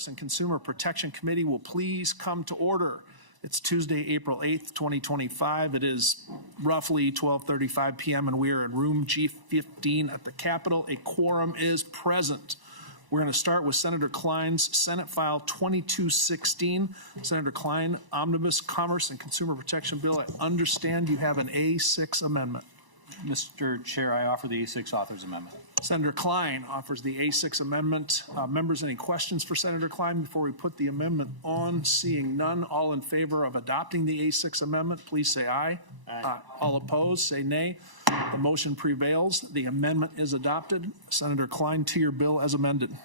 Commerce and Consumer Protection Committee will please come to order. It's Tuesday, April 8th, 2025. It is roughly 12:35 p.m. and we are in room G15 at the Capitol. A quorum is present. We're going to start with Senator Klein's Senate File 2216. Senator Klein, Omnibus Commerce and Consumer Protection Bill. I understand you have an A6 amendment. Mr. Chair, I offer the A6 author's amendment. Senator Klein offers the A6 amendment. Members, any questions for Senator Klein before we put the amendment on? Seeing none, all in favor of adopting the A6 amendment, please say aye. Aye. All opposed, say nay. The motion prevails. The amendment is adopted. Senator Klein, to your bill as amended.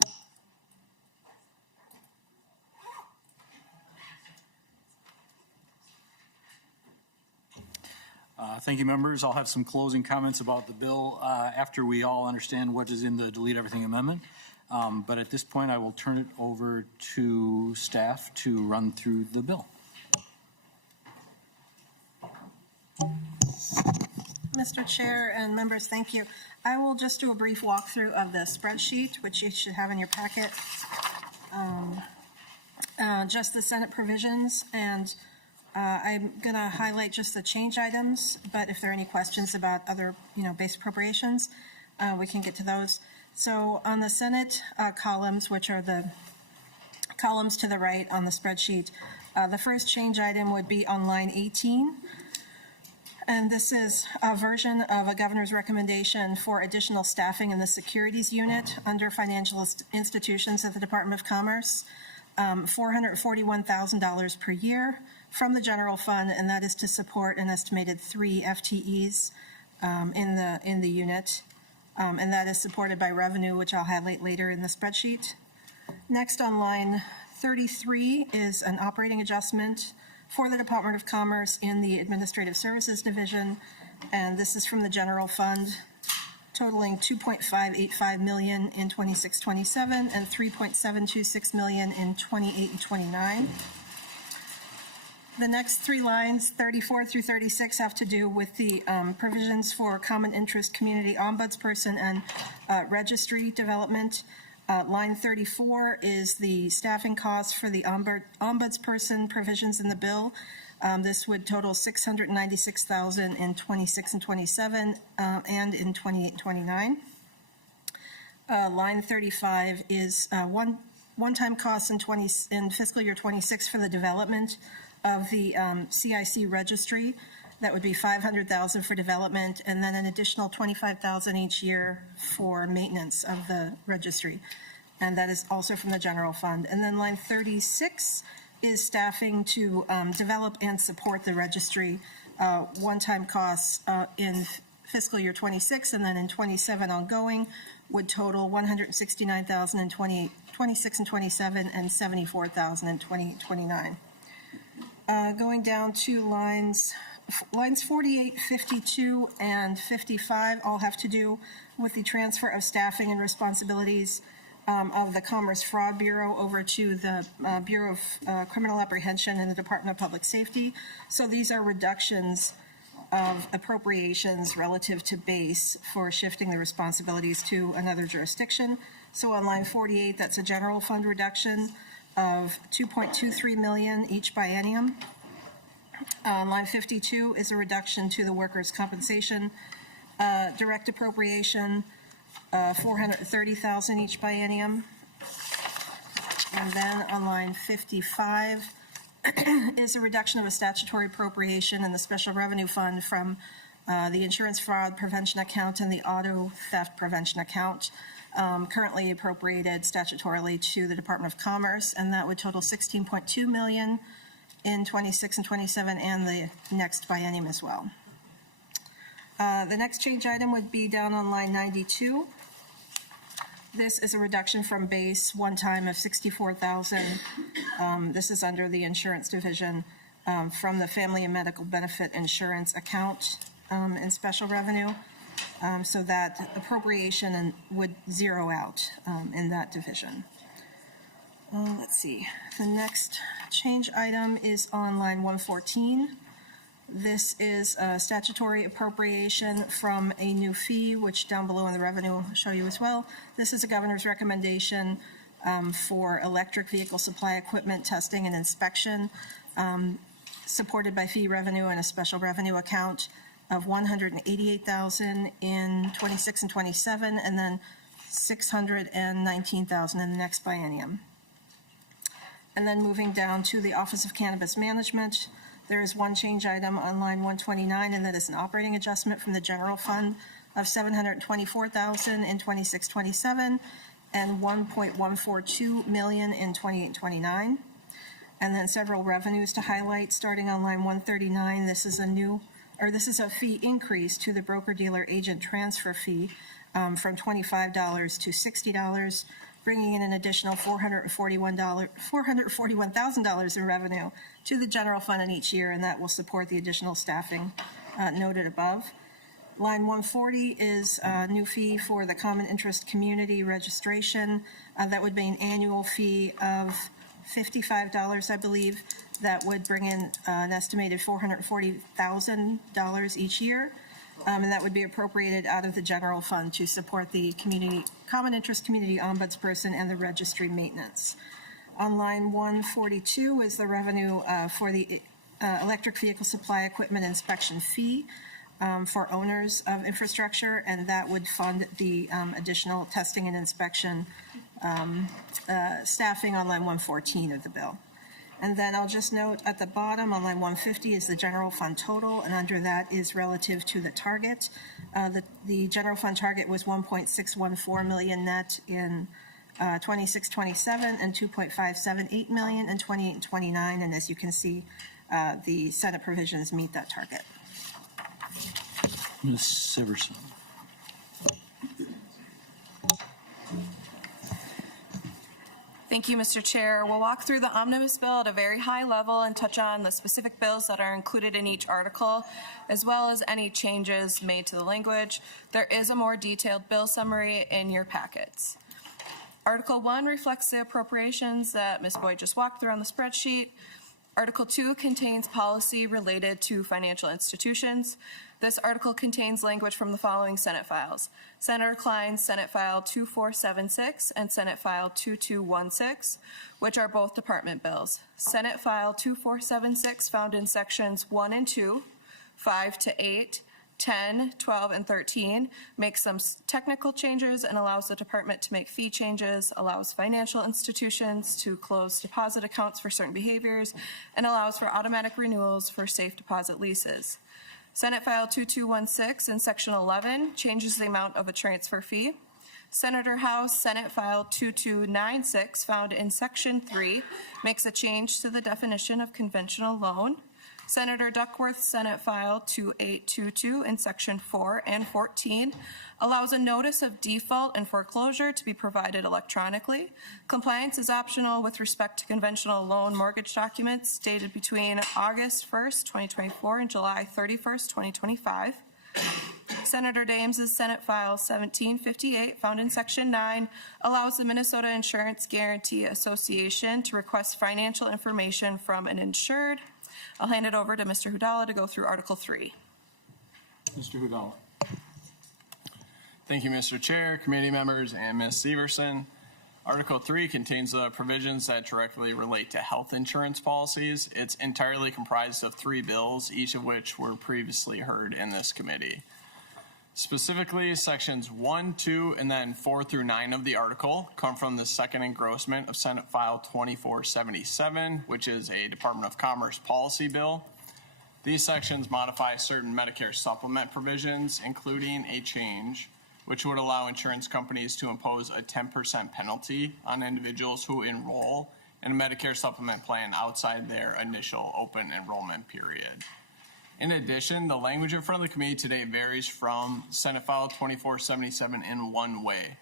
Thank you, members. I'll have some closing comments about the bill after we all understand what is in the delete everything amendment. But at this point, I will turn it over to staff to run through the bill. Mr. Chair and members, thank you. I will just do a brief walkthrough of the spreadsheet, which you should have in your packet. Just the Senate provisions, and I'm going to highlight just the change items, but if there are any questions about other, base appropriations, we can get to those. So on the Senate columns, which are the columns to the right on the spreadsheet, the first change item would be on line 18. And this is a version of a governor's recommendation for additional staffing in the securities unit under financial institutions at the Department of Commerce, $441,000 per year from the general fund, and that is to support an estimated 3 FTEs in the unit, and that is supported by revenue, which I'll highlight later in the spreadsheet. Next on line 33 is an operating adjustment for the Department of Commerce in the Administrative Services Division, and this is from the general fund, totaling $2.585 million in 26-27 and $3.726 million in 28 and 29. The next three lines, 34 through 36, have to do with the provisions for common interest community ombudsperson and registry development. Line 34 is the staffing costs for the ombudsperson provisions in the bill. This would total $696,000 in 26 and 27 and in 28 and 29. Line 35 is one-time costs in fiscal year 26 for the development of the CIC registry. That would be $500,000 for development, and then an additional $25,000 each year for maintenance of the registry. And that is also from the general fund. And then line 36 is staffing to develop and support the registry. One-time costs in fiscal year 26 and then in 27 ongoing would total $169,000 in 26 and 27 and $74,000 in 29. Going down to lines 48, 52, and 55 all have to do with the transfer of staffing and responsibilities of the Commerce Fraud Bureau over to the Bureau of Criminal Apprehension in the Department of Public Safety. So these are reductions of appropriations relative to base for shifting the responsibilities to another jurisdiction. So on line 48, that's a general fund reduction of $2.23 million each biennium. Line 52 is a reduction to the workers' compensation direct appropriation, $430,000 each biennium. And then on line 55 is a reduction of a statutory appropriation in the special revenue fund from the insurance fraud prevention account and the auto theft prevention account, currently appropriated statutorily to the Department of Commerce, and that would total $16.2 million in 26 and 27 and the next biennium as well. The next change item would be down on line 92. This is a reduction from base one time of $64,000. This is under the insurance division from the family and medical benefit insurance account in special revenue. So that appropriation would zero out in that division. Let's see. The next change item is on line 114. This is a statutory appropriation from a new fee, which down below in the revenue I'll show you as well. This is a governor's recommendation for electric vehicle supply equipment testing and inspection, supported by fee revenue and a special revenue account of $188,000 in 26 and 27, and then $619,000 in the next biennium. And then moving down to the Office of Cannabis Management, there is one change item on line 129, and that is an operating adjustment from the general fund of $724,000 in 26-27 and $1.142 million in 28-29. And then several revenues to highlight, starting on line 139. This is a fee increase to the broker-dealer agent transfer fee from $25 to $60, bringing in an additional $441,000 in revenue to the general fund in each year, and that will support the additional staffing noted above. Line 140 is a new fee for the common interest community registration. That would be an annual fee of $55, I believe. That would bring in an estimated $440,000 each year. And that would be appropriated out of the general fund to support the common interest community ombudsperson and the registry maintenance. On line 142 is the revenue for the electric vehicle supply equipment inspection fee for owners of infrastructure, and that would fund the additional testing and inspection staffing on line 114 of the bill. And then I'll just note at the bottom on line 150 is the general fund total, and under that is relative to the target. The general fund target was $1.614 million net in 26-27 and $2.578 million in 28-29, and as you can see, the Senate provisions meet that target. Ms. Siverson. Thank you, Mr. Chair. We'll walk through the Omnibus bill at a very high level and touch on the specific bills that are included in each article, as well as any changes made to the language. There is a more detailed bill summary in your packets. Article 1 reflects the appropriations that Ms. Boyd just walked through on the spreadsheet. Article 2 contains policy related to financial institutions. This article contains language from the following Senate files: Senator Klein's Senate File 2476 and Senate File 2216, which are both department bills. Senate File 2476 found in sections 1 and 2, 5 to 8, 10, 12, and 13 makes some technical changes and allows the department to make fee changes, allows financial institutions to close deposit accounts for certain behaviors, and allows for automatic renewals for safe deposit leases. Senate File 2216 in Section 11 changes the amount of a transfer fee. Senator House Senate File 2296 found in Section 3 makes a change to the definition of conventional loan. Senator Duckworth's Senate File 2822 in Section 4 and 14 allows a notice of default and foreclosure to be provided electronically. Compliance is optional with respect to conventional loan mortgage documents dated between August 1st, 2024 and July 31st, 2025. Senator Dames's Senate File 1758, found in Section 9, allows the Minnesota Insurance Guarantee Association to request financial information from an insured. I'll hand it over to Mr. Hudala to go through Article 3. Mr. Hudala. Thank you, Mr. Chair, committee members, and Ms. Severson. Article 3 contains the provisions that directly relate to health insurance policies. It's entirely comprised of 3 bills, each of which were previously heard in this committee. Specifically, sections 1, 2, and then 4 through 9 of the article come from the second engrossment of Senate File 2477, which is a Department of Commerce policy bill. These sections modify certain Medicare supplement provisions, including a change which would allow insurance companies to impose a 10% penalty on individuals who enroll in a Medicare supplement plan outside their initial open enrollment period. In addition, the language in front of the committee today varies from Senate File 2477 in one way.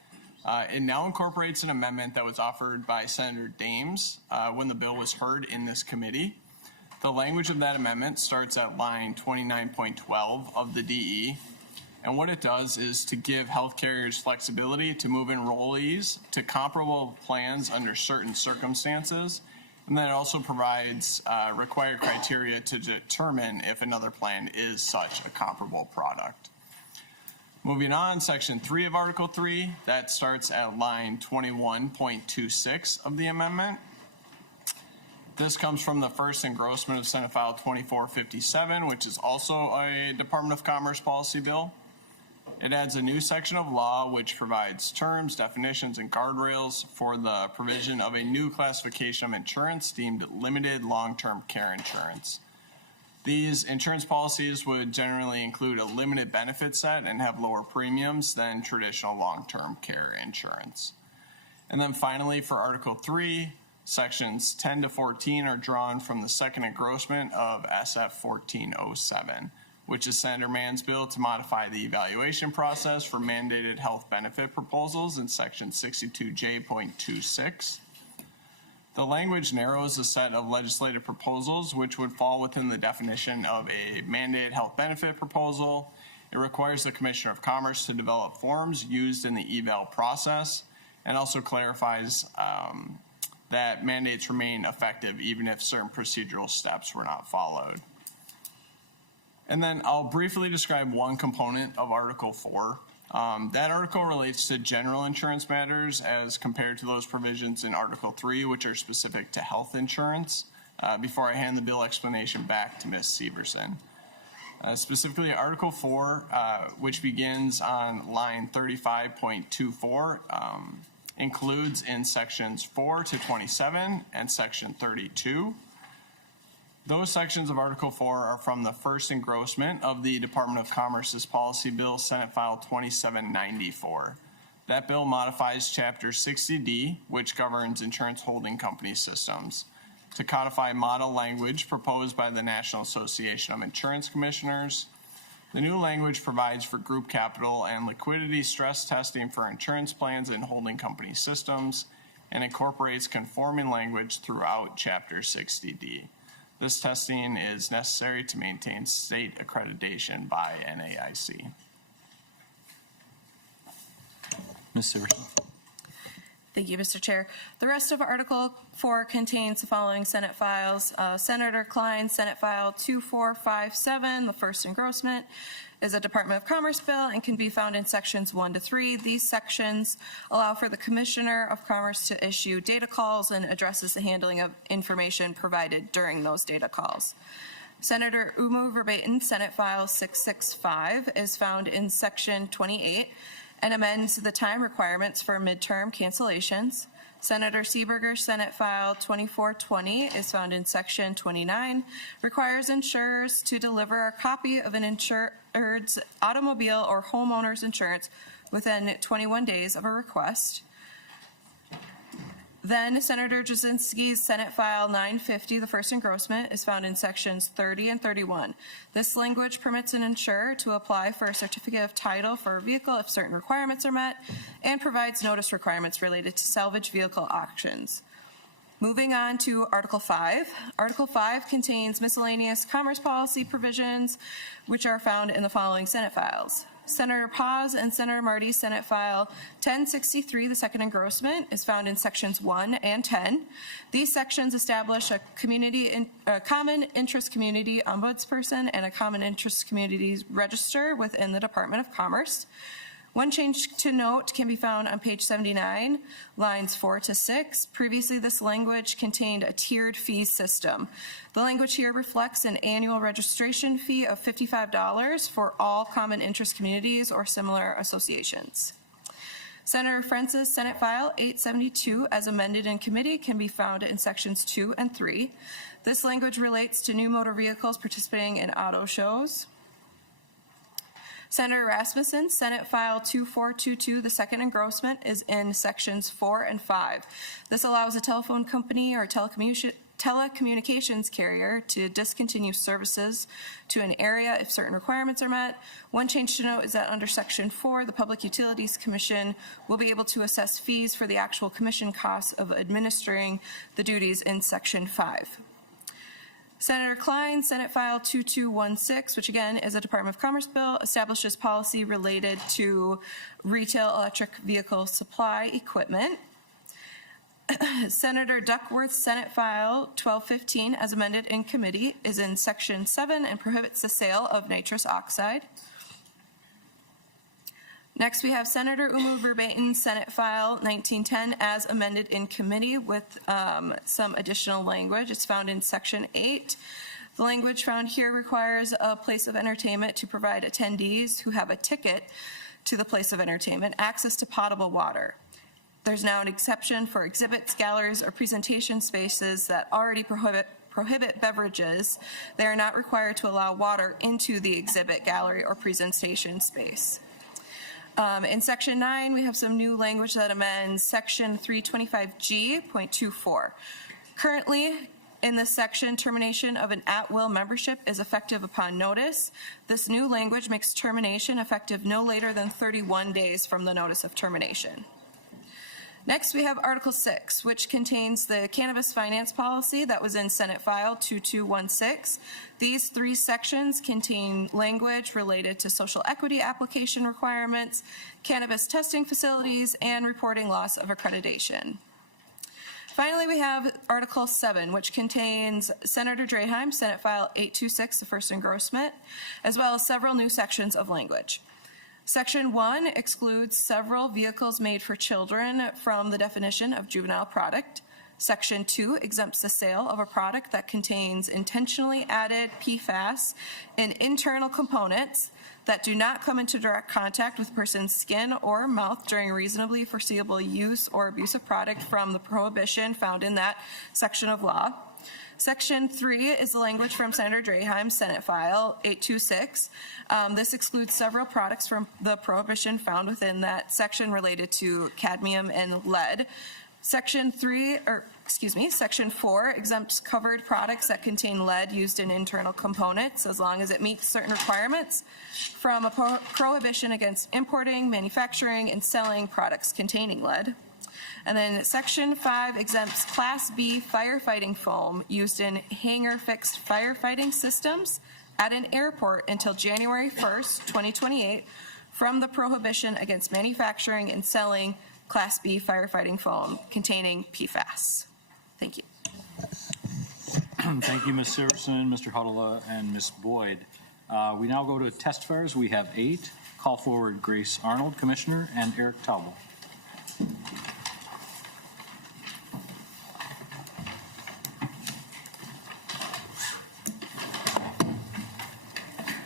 It now incorporates an amendment that was offered by Senator Dames when the bill was heard in this committee. The language of that amendment starts at line 29.12 of the DE, and what it does is to give health carriers flexibility to move enrollees to comparable plans under certain circumstances. And then it also provides required criteria to determine if another plan is such a comparable product. Moving on, section 3 of Article 3, that starts at line 21.26 of the amendment. This comes from the first engrossment of Senate File 2457, which is also a Department of Commerce policy bill. It adds a new section of law which provides terms, definitions, and guardrails for the provision of a new classification of insurance deemed limited long-term care insurance. These insurance policies would generally include a limited benefit set and have lower premiums than traditional long-term care insurance. And then finally, for Article 3, sections 10 to 14 are drawn from the second engrossment of SF 1407, which is Senator Mann's bill to modify the evaluation process for mandated health benefit proposals in section 62J.26. The language narrows the set of legislative proposals which would fall within the definition of a mandated health benefit proposal. It requires the Commissioner of Commerce to develop forms used in the eval process, and also clarifies that mandates remain effective even if certain procedural steps were not followed. And then I'll briefly describe one component of Article 4. That article relates to general insurance matters as compared to those provisions in Article 3, which are specific to health insurance, before I hand the bill explanation back to Ms. Severson. Specifically, Article 4, which begins on line 35.24, includes in sections 4 to 27 and section 32. Those sections of Article 4 are from the first engrossment of the Department of Commerce's policy bill, Senate File 2794. That bill modifies Chapter 60D, which governs insurance holding company systems, to codify model language proposed by the National Association of Insurance Commissioners. The new language provides for group capital and liquidity stress testing for insurance plans and holding company systems, and incorporates conforming language throughout Chapter 60D. This testing is necessary to maintain state accreditation by NAIC. Ms. Severson. Thank you, Mr. Chair. The rest of Article 4 contains the following Senate files. Senator Klein, Senate File 2457, the first engrossment, is a Department of Commerce bill and can be found in sections 1 to 3. These sections allow for the Commissioner of Commerce to issue data calls and addresses the handling of information provided during those data calls. Senator Umu Verbatim, Senate File 665, is found in section 28 and amends the time requirements for midterm cancellations. Senator Seeberger, Senate File 2420, is found in section 29, requires insurers to deliver a copy of an insured's automobile or homeowner's insurance within 21 days of a request. Then Senator Jasinski's Senate File 950, the first engrossment, is found in sections 30 and 31. This language permits an insurer to apply for a certificate of title for a vehicle if certain requirements are met, and provides notice requirements related to salvage vehicle auctions. Moving on to Article 5. Article 5 contains miscellaneous commerce policy provisions, which are found in the following Senate files. Senator Paz and Senator Marty's Senate File 1063, the second engrossment, is found in sections 1 and 10. These sections establish a common interest community ombudsperson and a common interest communities register within the Department of Commerce. One change to note can be found on page 79, lines 4 to 6. Previously, this language contained a tiered fee system. The language here reflects an annual registration fee of $55 for all common interest communities or similar associations. Senator Francis' Senate File 872, as amended in committee, can be found in sections 2 and 3. This language relates to new motor vehicles participating in auto shows. Senator Rasmussen, Senate File 2422, the second engrossment, is in sections 4 and 5. This allows a telephone company or telecommunications carrier to discontinue services to an area if certain requirements are met. One change to note is that under Section 4, the Public Utilities Commission will be able to assess fees for the actual commission costs of administering the duties in Section 5. Senator Klein, Senate File 2216, which again is a Department of Commerce bill, establishes policy related to retail electric vehicle supply equipment. Senator Duckworth's Senate File 1215, as amended in committee, is in Section 7 and prohibits the sale of nitrous oxide. Next, we have Senator Umu Verbatim, Senate File 1910, as amended in committee with some additional language. It's found in Section 8. The language found here requires a place of entertainment to provide attendees who have a ticket to the place of entertainment access to potable water. There's now an exception for exhibits, galleries, or presentation spaces that already prohibit beverages. They are not required to allow water into the exhibit, gallery, or presentation space. In Section 9, we have some new language that amends Section 325G.24. Currently, in this section, termination of an at-will membership is effective upon notice. This new language makes termination effective no later than 31 days from the notice of termination. Next, we have Article 6, which contains the cannabis finance policy that was in Senate File 2216. These 3 sections contain language related to social equity application requirements, cannabis testing facilities, and reporting loss of accreditation. Finally, we have Article 7, which contains Senator Draheim, Senate File 826, the first engrossment, as well as several new sections of language. Section 1 excludes several vehicles made for children from the definition of juvenile product. Section 2 exempts the sale of a product that contains intentionally added PFAS in internal components that do not come into direct contact with a person's skin or mouth during reasonably foreseeable use or abuse of product from the prohibition found in that section of law. Section 3 is the language from Senator Draheim, Senate File 826. This excludes several products from the prohibition found within that section related to cadmium and lead. Section 4 exempts covered products that contain lead used in internal components as long as it meets certain requirements from a prohibition against importing, manufacturing, and selling products containing lead. And then Section 5 exempts Class B firefighting foam used in hangar-fixed firefighting systems at an airport until January 1st, 2028, from the prohibition against manufacturing and selling Class B firefighting foam containing PFAS. Thank you. Thank you, Ms. Severson, Mr. Huddle, and Ms. Boyd. We now go to testifiers. We have 8. Call forward Grace Arnold, Commissioner, and Eric Taubel.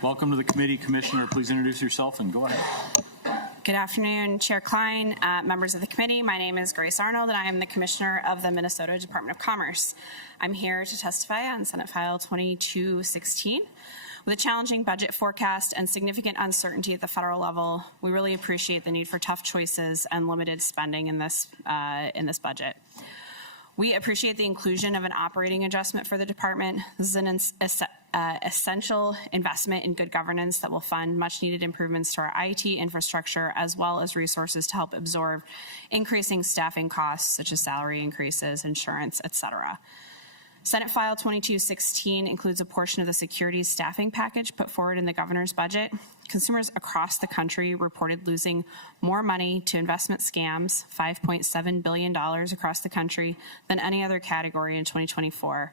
Welcome to the committee, Commissioner. Please introduce yourself and go ahead. Good afternoon, Chair Klein, members of the committee. My name is Grace Arnold, and I am the Commissioner of the Minnesota Department of Commerce. I'm here to testify on Senate File 2216. With a challenging budget forecast and significant uncertainty at the federal level, we really appreciate the need for tough choices and limited spending in this budget. We appreciate the inclusion of an operating adjustment for the department. This is an essential investment in good governance that will fund much needed improvements to our IT infrastructure, as well as resources to help absorb increasing staffing costs such as salary increases, insurance, et cetera. Senate File 2216 includes a portion of the securities staffing package put forward in the governor's budget. Consumers across the country reported losing more money to investment scams, $5.7 billion across the country, than any other category in 2024.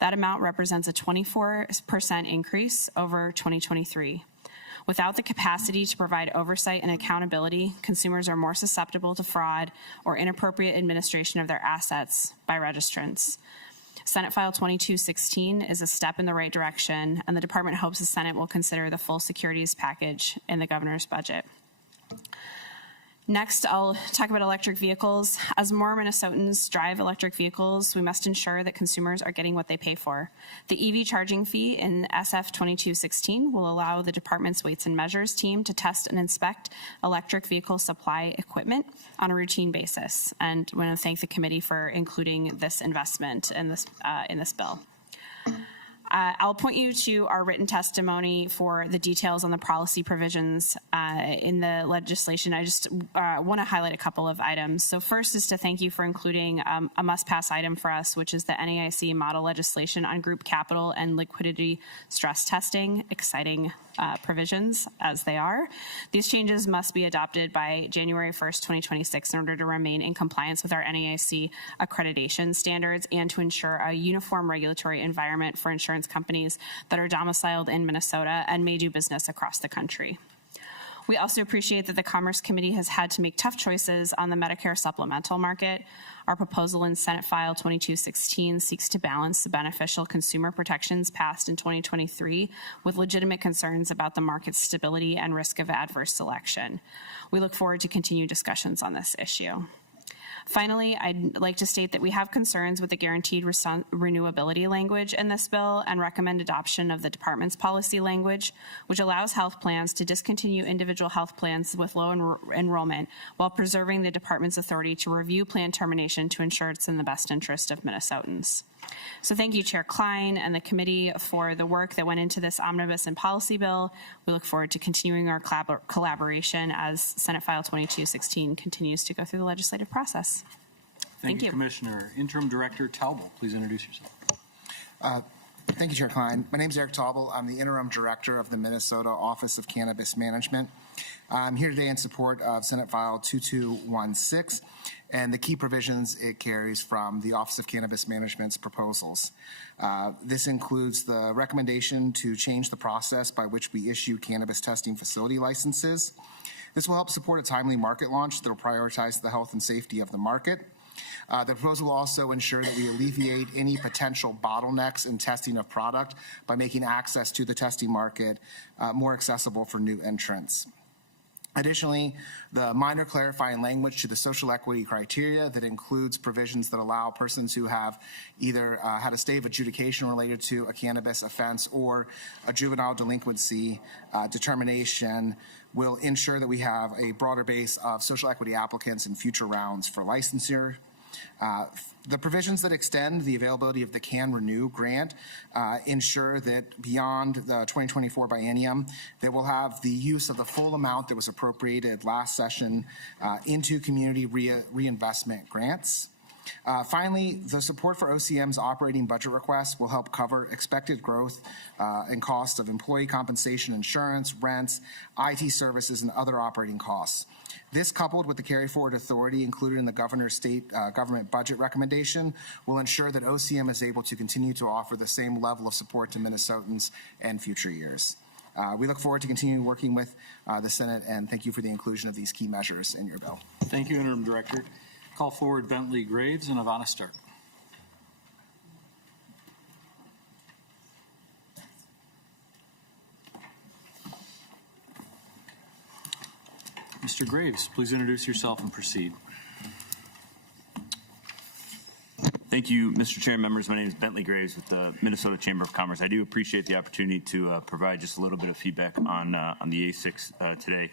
That amount represents a 24% increase over 2023. Without the capacity to provide oversight and accountability, consumers are more susceptible to fraud or inappropriate administration of their assets by registrants. Senate File 2216 is a step in the right direction, and the department hopes the Senate will consider the full securities package in the governor's budget. Next, I'll talk about electric vehicles. As more Minnesotans drive electric vehicles, we must ensure that consumers are getting what they pay for. The EV charging fee in SF 2216 will allow the department's Weights and Measures team to test and inspect electric vehicle supply equipment on a routine basis. And I want to thank the committee for including this investment in this bill. I'll point you to our written testimony for the details on the policy provisions in the legislation. I just want to highlight a couple of items. So first is to thank you for including a must-pass item for us, which is the NAIC model legislation on group capital and liquidity stress testing. Exciting provisions as they are. These changes must be adopted by January 1st, 2026 in order to remain in compliance with our NAIC accreditation standards and to ensure a uniform regulatory environment for insurance companies that are domiciled in Minnesota and may do business across the country. We also appreciate that the Commerce Committee has had to make tough choices on the Medicare supplemental market. Our proposal in Senate File 2216 seeks to balance the beneficial consumer protections passed in 2023 with legitimate concerns about the market's stability and risk of adverse selection. We look forward to continued discussions on this issue. Finally, I'd like to state that we have concerns with the guaranteed renewability language in this bill and recommend adoption of the department's policy language, which allows health plans to discontinue individual health plans with low enrollment while preserving the department's authority to review plan termination to ensure it's in the best interest of Minnesotans. So thank you, Chair Klein and the committee for the work that went into this omnibus and policy bill. We look forward to continuing our collaboration as Senate File 2216 continues to go through the legislative process. Thank you. Commissioner. Interim Director Taubel, please introduce yourself. Thank you, Chair Klein. My name is Eric Taubel. I'm the Interim Director of the Minnesota Office of Cannabis Management. I'm here today in support of Senate File 2216 and the key provisions it carries from the Office of Cannabis Management's proposals. This includes the recommendation to change the process by which we issue cannabis testing facility licenses. This will help support a timely market launch that will prioritize the health and safety of the market. The proposal will also ensure that we alleviate any potential bottlenecks in testing of product by making access to the testing market more accessible for new entrants. Additionally, the minor clarifying language to the social equity criteria that includes provisions that allow persons who have either had a stay of adjudication related to a cannabis offense or a juvenile delinquency determination will ensure that we have a broader base of social equity applicants in future rounds for licensure. The provisions that extend the availability of the Can Renew grant ensure that beyond the 2024 biennium, that we'll have the use of the full amount that was appropriated last session into community reinvestment grants. Finally, the support for OCM's operating budget requests will help cover expected growth and cost of employee compensation, insurance, rents, IT services, and other operating costs. This, coupled with the carry-forward authority included in the governor's state government budget recommendation, will ensure that OCM is able to continue to offer the same level of support to Minnesotans in future years. We look forward to continuing working with the Senate, and thank you for the inclusion of these key measures in your bill. Thank you, Interim Director. Call forward Bentley Graves and Ivana Stark. Mr. Graves, please introduce yourself and proceed. Thank you, Mr. Chair and members. My name is Bentley Graves with the Minnesota Chamber of Commerce. I do appreciate the opportunity to provide just a little bit of feedback on the A6 today.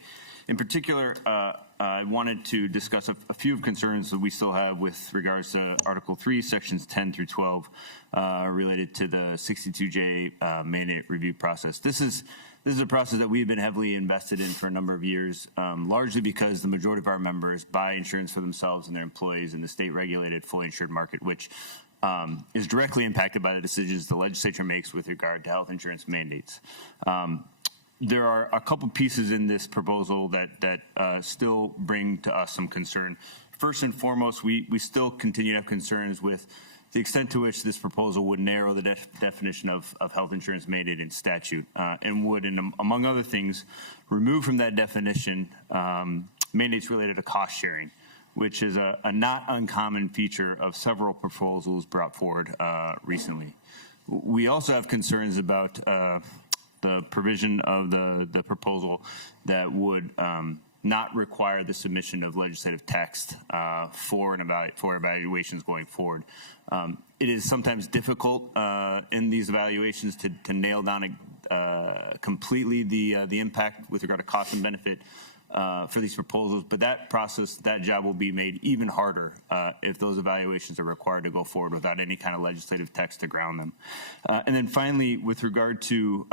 In particular, I wanted to discuss a few concerns that we still have with regards to Article 3, Sections 10 through 12, related to the 62J mandate review process. This is a process that we've been heavily invested in for a number of years, largely because the majority of our members buy insurance for themselves and their employees in the state-regulated, fully insured market, which is directly impacted by the decisions the legislature makes with regard to health insurance mandates. There are a couple pieces in this proposal that still bring to us some concern. First and foremost, we still continue to have concerns with the extent to which this proposal would narrow the definition of health insurance mandate in statute and would, among other things, remove from that definition mandates related to cost sharing, which is a not uncommon feature of several proposals brought forward recently. We also have concerns about the provision of the proposal that would not require the submission of legislative text for evaluations going forward. It is sometimes difficult in these evaluations to nail down completely the impact with regard to cost and benefit for these proposals, but that job will be made even harder if those evaluations are required to go forward without any kind of legislative text to ground them. And then finally, with regard to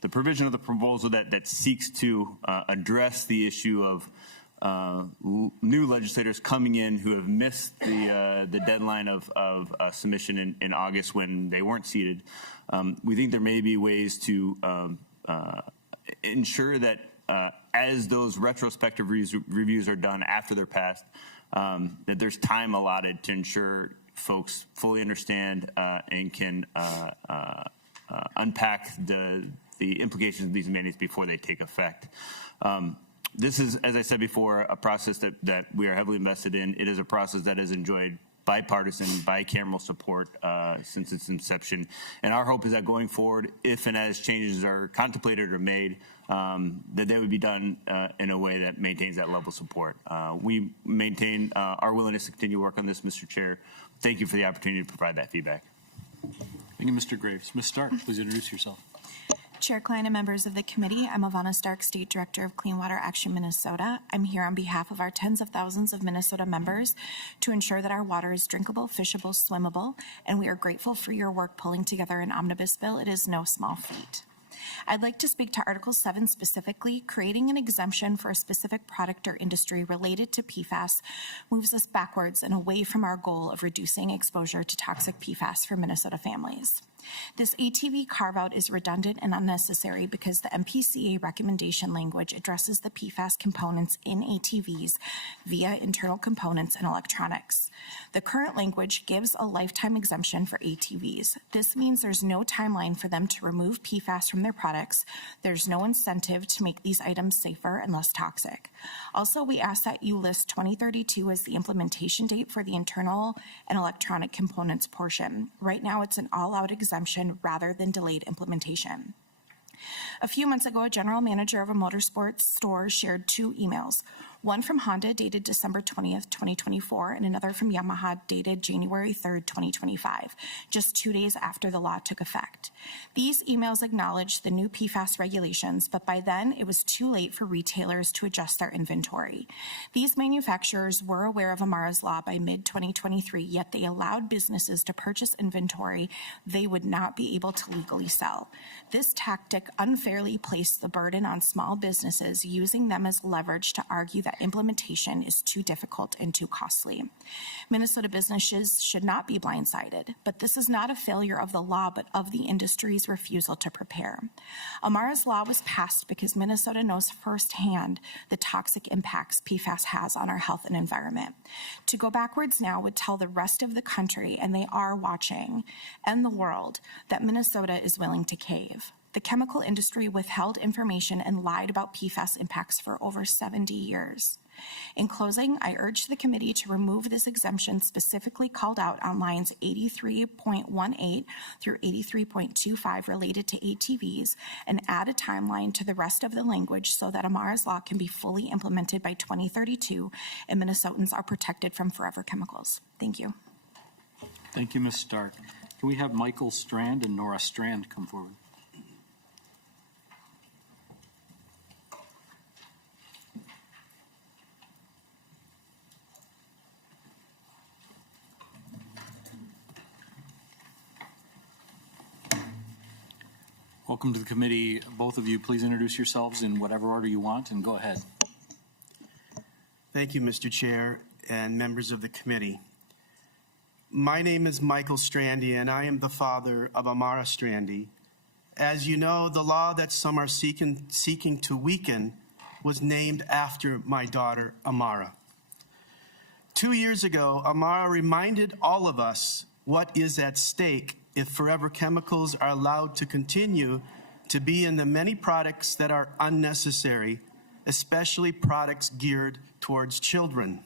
the provision of the proposal that seeks to address the issue of new legislators coming in who have missed the deadline of submission in August when they weren't seated, we think there may be ways to ensure that as those retrospective reviews are done after they're passed, that there's time allotted to ensure folks fully understand and can unpack the the implications of these mandates before they take effect. This is, as I said before, a process that we are heavily invested in. It is a process that has enjoyed bipartisan, bicameral support since its inception. And our hope is that going forward, if and as changes are contemplated or made, that they would be done in a way that maintains that level of support. We maintain our willingness to continue work on this, Mr. Chair. Thank you for the opportunity to provide that feedback. Thank you, Mr. Graves. Ms. Stark, please introduce yourself. Chair Klein and members of the committee, I'm Ivana Stark, State Director of Clean Water Action Minnesota. I'm here on behalf of our tens of thousands of Minnesota members to ensure that our water is drinkable, fishable, swimmable, and we are grateful for your work pulling together an omnibus bill. It is no small feat. I'd like to speak to Article 7 specifically. Creating an exemption for a specific product or industry related to PFAS moves us backwards and away from our goal of reducing exposure to toxic PFAS for Minnesota families. This ATV carve-out is redundant and unnecessary because the MPCA recommendation language addresses the PFAS components in ATVs via internal components and electronics. The current language gives a lifetime exemption for ATVs. This means there's no timeline for them to remove PFAS from their products. There's no incentive to make these items safer and less toxic. Also, we ask that you list 2032 as the implementation date for the internal and electronic components portion. Right now, it's an all-out exemption rather than delayed implementation. A few months ago, a general manager of a motorsports store shared two emails, one from Honda dated December 20th, 2024, and another from Yamaha dated January 3rd, 2025, just 2 days after the law took effect. These emails acknowledged the new PFAS regulations, but by then it was too late for retailers to adjust their inventory. These manufacturers were aware of Amara's law by mid-2023, yet they allowed businesses to purchase inventory they would not be able to legally sell. This tactic unfairly placed the burden on small businesses, using them as leverage to argue that implementation is too difficult and too costly. Minnesota businesses should not be blindsided, but this is not a failure of the law, but of the industry's refusal to prepare. Amara's law was passed because Minnesota knows firsthand the toxic impacts PFAS has on our health and environment. To go backwards now would tell the rest of the country, and they are watching, and the world, that Minnesota is willing to cave. The chemical industry withheld information and lied about PFAS impacts for over 70 years. In closing, I urge the committee to remove this exemption specifically called out on lines 83.18 through 83.25 related to ATVs and add a timeline to the rest of the language so that Amara's law can be fully implemented by 2032 and Minnesotans are protected from forever chemicals. Thank you. Thank you, Ms. Stark. Can we have Michael Strand and Nora Strand come forward? Welcome to the committee. Both of you, please introduce yourselves in whatever order you want and go ahead. Thank you, Mr. Chair and members of the committee. My name is Michael Strandy, and I am the father of Amara Strandy. As you know, the law that some are seeking to weaken was named after my daughter, Amara. 2 years ago, Amara reminded all of us what is at stake if forever chemicals are allowed to continue to be in the many products that are unnecessary, especially products geared towards children.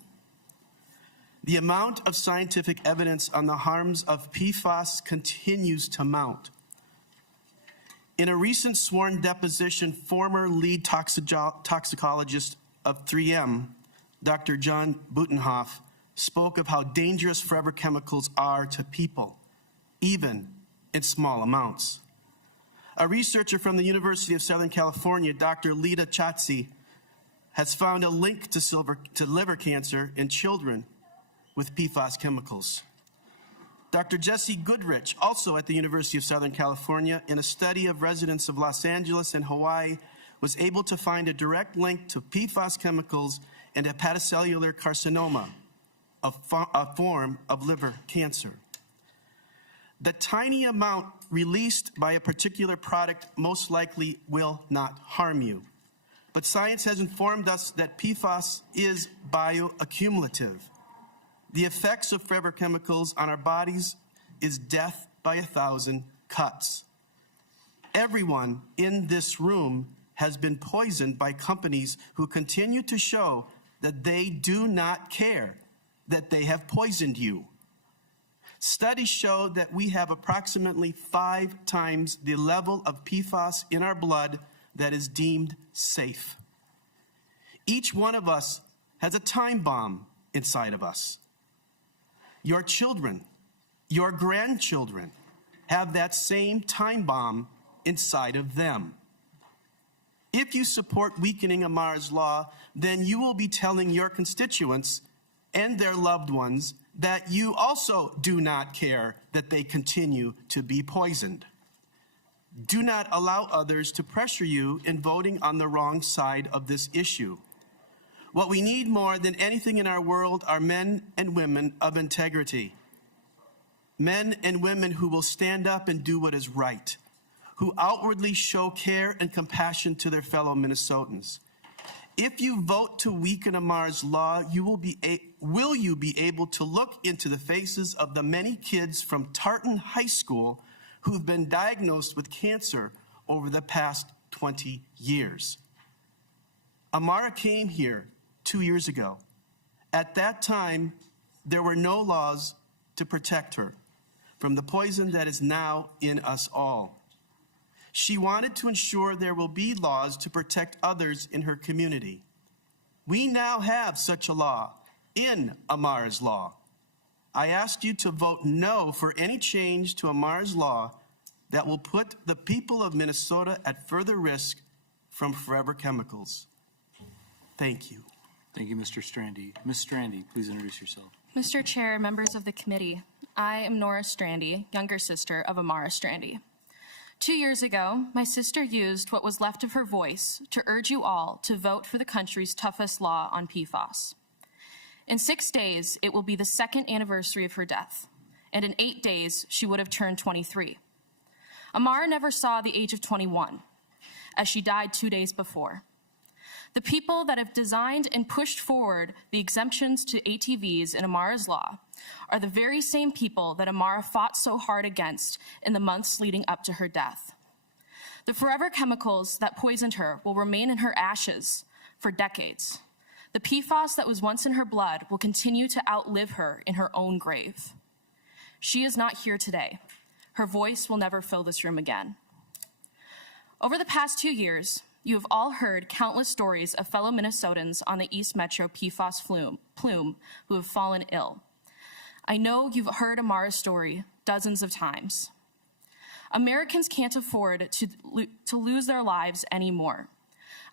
The amount of scientific evidence on the harms of PFAS continues to mount. In a recent sworn deposition, former lead toxicologist of 3M, Dr. John Butenhoff, spoke of how dangerous forever chemicals are to people, even in small amounts. A researcher from the University of Southern California, Dr. Lita Chatsi, has found a link to liver cancer in children with PFAS chemicals. Dr. Jesse Goodrich, also at the University of Southern California, in a study of residents of Los Angeles and Hawaii, was able to find a direct link to PFAS chemicals and hepatocellular carcinoma, a form of liver cancer. The tiny amount released by a particular product most likely will not harm you. But science has informed us that PFAS is bioaccumulative. The effects of forever chemicals on our bodies is death by 1,000 cuts. Everyone in this room has been poisoned by companies who continue to show that they do not care that they have poisoned you. Studies show that we have approximately 5 times the level of PFAS in our blood that is deemed safe. Each one of us has a time bomb inside of us. Your children, your grandchildren have that same time bomb inside of them. If you support weakening Amar's law, then you will be telling your constituents and their loved ones that you also do not care that they continue to be poisoned. Do not allow others to pressure you in voting on the wrong side of this issue. What we need more than anything in our world are men and women of integrity. Men and women who will stand up and do what is right, who outwardly show care and compassion to their fellow Minnesotans. If you vote to weaken Amar's law, will you be able to look into the faces of the many kids from Tartan High School who've been diagnosed with cancer over the past 20 years? Amara came here 2 years ago. At that time, there were no laws to protect her from the poison that is now in us all. She wanted to ensure there will be laws to protect others in her community. We now have such a law in Amar's law. I ask you to vote no for any change to Amar's law that will put the people of Minnesota at further risk from forever chemicals. Thank you. Thank you, Mr. Strandy. Ms. Strandy, please introduce yourself. Mr. Chair, members of the committee, I am Nora Strandy, younger sister of Amara Strandy. 2 years ago, my sister used what was left of her voice to urge you all to vote for the country's toughest law on PFAS. In 6 days, it will be the 2nd anniversary of her death, and in 8 days, she would have turned 23. Amara never saw the age of 21, as she died 2 days before. The people that have designed and pushed forward the exemptions to ATVs in Amara's law are the very same people that Amara fought so hard against in the months leading up to her death. The forever chemicals that poisoned her will remain in her ashes for decades. The PFAS that was once in her blood will continue to outlive her in her own grave. She is not here today. Her voice will never fill this room again. Over the past 2 years, you have all heard countless stories of fellow Minnesotans on the East Metro PFAS plume who have fallen ill. I know you've heard Amara's story dozens of times. Americans can't afford to lose their lives anymore.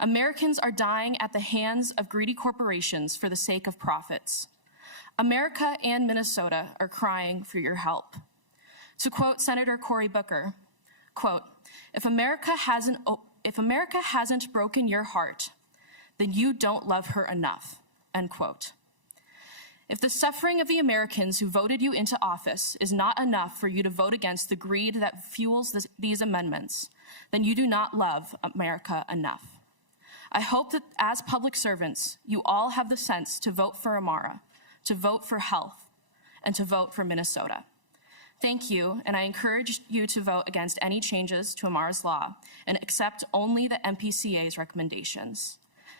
Americans are dying at the hands of greedy corporations for the sake of profits. America and Minnesota are crying for your help. To quote Senator Cory Booker, quote, if America hasn't broken your heart, then you don't love her enough, end quote. If the suffering of the Americans who voted you into office is not enough for you to vote against the greed that fuels these amendments, then you do not love America enough. I hope that as public servants, you all have the sense to vote for Amara, to vote for health, and to vote for Minnesota. Thank you, and I encourage you to vote against any changes to Amara's law and accept only the MPCA's recommendations.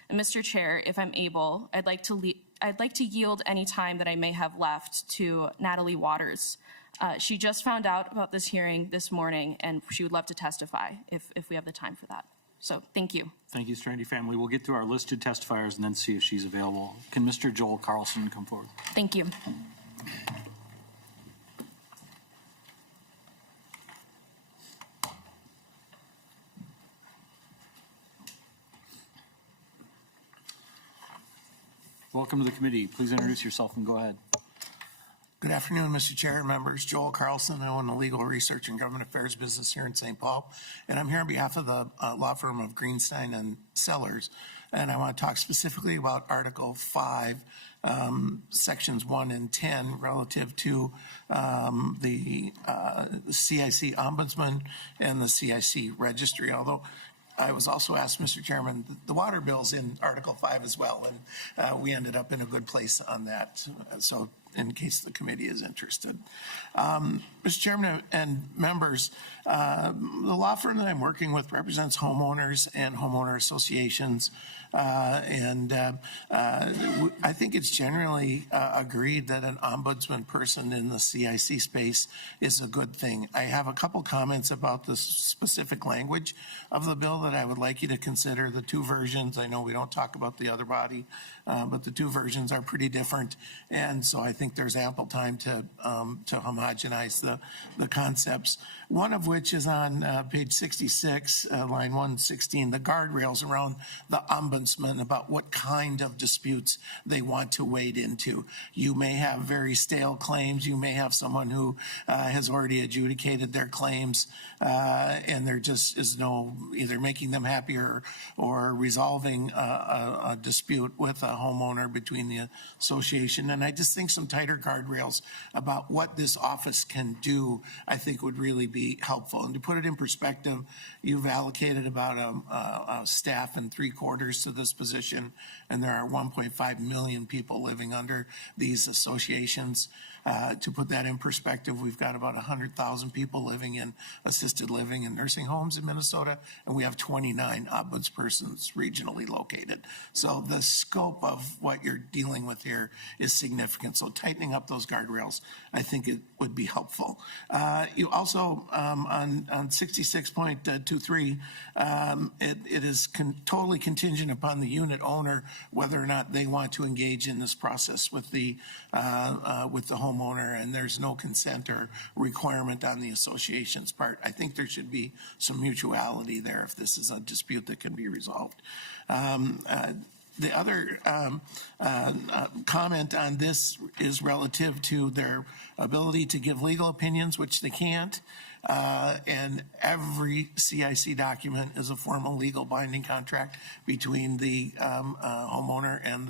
And Mr. Chair, if I'm able, I'd like to yield any time that I may have left to Natalie Waters. She just found out about this hearing this morning, and she would love to testify if we have the time for that. So thank you. Thank you, Strandy family. We'll get through our listed testifiers and then see if she's available. Can Mr. Joel Carlson come forward? Thank you. Welcome to the committee. Please introduce yourself and go ahead. Good afternoon, Mr. Chair and members. Joel Carlson. I own the legal research and government affairs business here in St. Paul, and I'm here on behalf of the law firm of Greenstein and Sellers, and I want to talk specifically about Article 5, Sections 1 and 10 relative to the CIC Ombudsman and the CIC Registry, although I was also asked, Mr. Chairman, the water bill's in Article 5 as well, and we ended up in a good place on that. So in case the committee is interested. Mr. Chairman and members, the law firm that I'm working with represents homeowners and homeowner associations. I think it's generally agreed that an ombudsman person in the CIC space is a good thing. I have a couple comments about the specific language of the bill that I would like you to consider. The two versions, I know we don't talk about the other body, but the two versions are pretty different. And so I think there's ample time to homogenize the concepts. One of which is on page 66, line 116, the guardrails around the ombudsman about what kind of disputes they want to wade into. You may have very stale claims. You may have someone who has already adjudicated their claims, and there just is no either making them happier or resolving a dispute with a homeowner between the association. And I just think some tighter guardrails about what this office can do, I think would really be helpful. And to put it in perspective, you've allocated about a staff and 3/4 to this position, and there are 1.5 million people living under these associations. To put that in perspective, we've got about 100,000 people living in assisted living and nursing homes in Minnesota, and we have 29 ombudspersons regionally located. So the scope of what you're dealing with here is significant. So tightening up those guardrails, I think it would be helpful. You also, on 66.23, it is totally contingent upon the unit owner whether or not they want to engage in this process with the homeowner, and there's no consent or requirement on the association's part. I think there should be some mutuality there if this is a dispute that can be resolved. The other comment on this is relative to their ability to give legal opinions, which they can't. And every CIC document is a formal legal binding contract between the homeowner and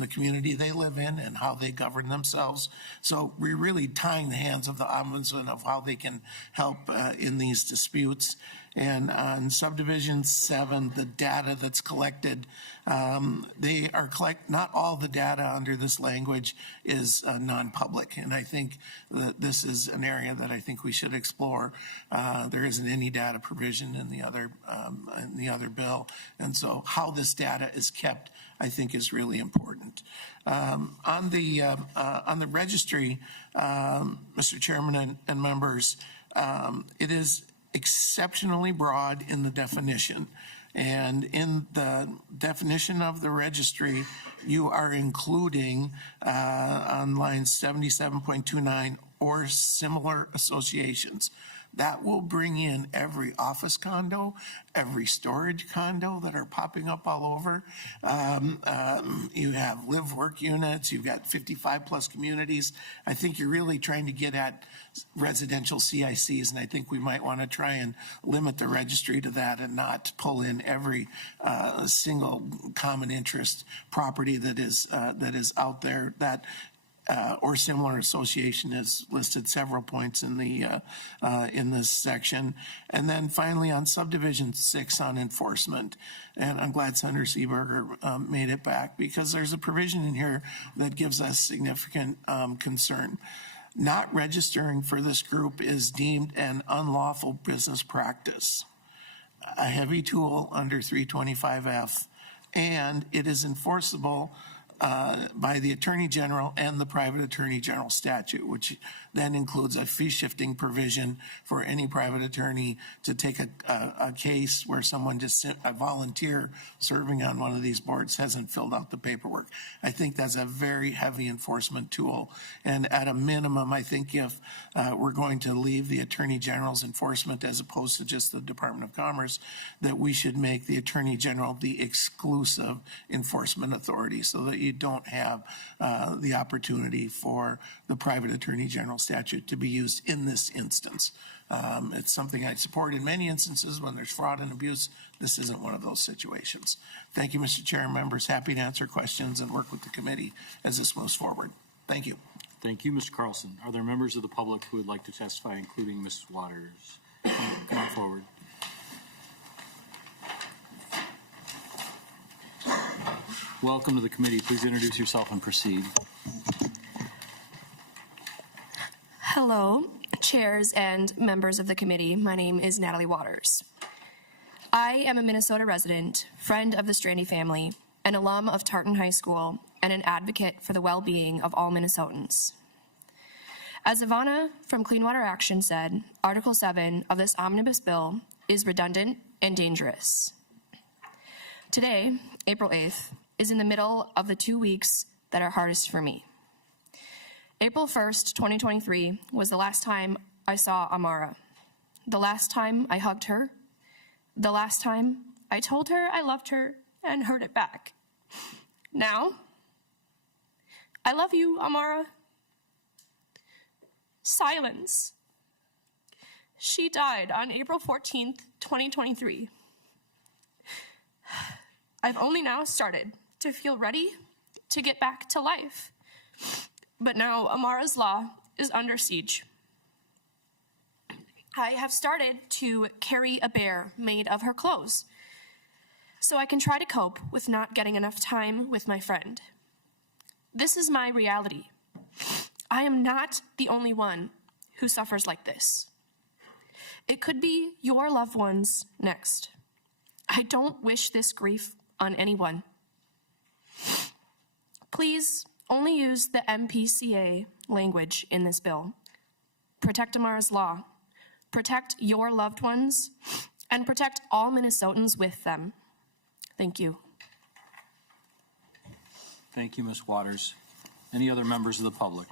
the community they live in and how they govern themselves. So we're really tying the hands of the ombudsman of how they can help in these disputes. And on subdivision 7, the data that's collected, they are not all the data under this language is non-public. And I think that this is an area that I think we should explore. There isn't any data provision in the other bill. And so how this data is kept, I think, is really important. On the registry, Mr. Chairman and members, it is exceptionally broad in the definition. And in the definition of the registry, you are including on line 77.29 or similar associations. That will bring in every office condo, every storage condo that are popping up all over. You have live-work units, you've got 55 plus communities. I think you're really trying to get at residential CICs, and I think we might want to try and limit the registry to that and not pull in every single common interest property that is out there that or similar association is listed several points in the in this section. And then finally on subdivision 6 on enforcement, and I'm glad Senator Seeberger made it back because there's a provision in here that gives us significant concern. Not registering for this group is deemed an unlawful business practice, a heavy tool under 325F, and it is enforceable by the Attorney General and the Private Attorney General statute, which then includes a fee shifting provision for any private attorney to take a case where someone a volunteer serving on one of these boards hasn't filled out the paperwork. I think that's a very heavy enforcement tool. And at a minimum, I think if we're going to leave the Attorney General's enforcement as opposed to just the Department of Commerce, that we should make the Attorney General the exclusive enforcement authority so that you don't have the opportunity for the Private Attorney General statute to be used in this instance. It's something I support in many instances when there's fraud and abuse. This isn't one of those situations. Thank you, Mr. Chair and members. Happy to answer questions and work with the committee as this moves forward. Thank you. Thank you, Mr. Carlson. Are there members of the public who would like to testify, including Mrs. Waters? Come on forward. Welcome to the committee. Please introduce yourself and proceed. Hello, chairs and members of the committee. My name is Natalie Waters. I am a Minnesota resident, friend of the Strandy family, an alum of Tartan High School, and an advocate for the well-being of all Minnesotans. As Ivana from Clean Water Action said, Article 7 of this omnibus bill is redundant and dangerous. Today, April 8th, is in the middle of the 2 weeks that are hardest for me. April 1st, 2023 was the last time I saw Amara, the last time I hugged her, the last time I told her I loved her and heard it back. Now, I love you, Amara. Silence. She died on April 14th, 2023. I've only now started to feel ready to get back to life. But now Amara's law is under siege. I have started to carry a bear made of her clothes so I can try to cope with not getting enough time with my friend. This is my reality. I am not the only one who suffers like this. It could be your loved ones next. I don't wish this grief on anyone. Please only use the MPCA language in this bill. Protect Amara's law. Protect your loved ones, and protect all Minnesotans with them. Thank you. Thank you, Ms. Waters. Any other members of the public?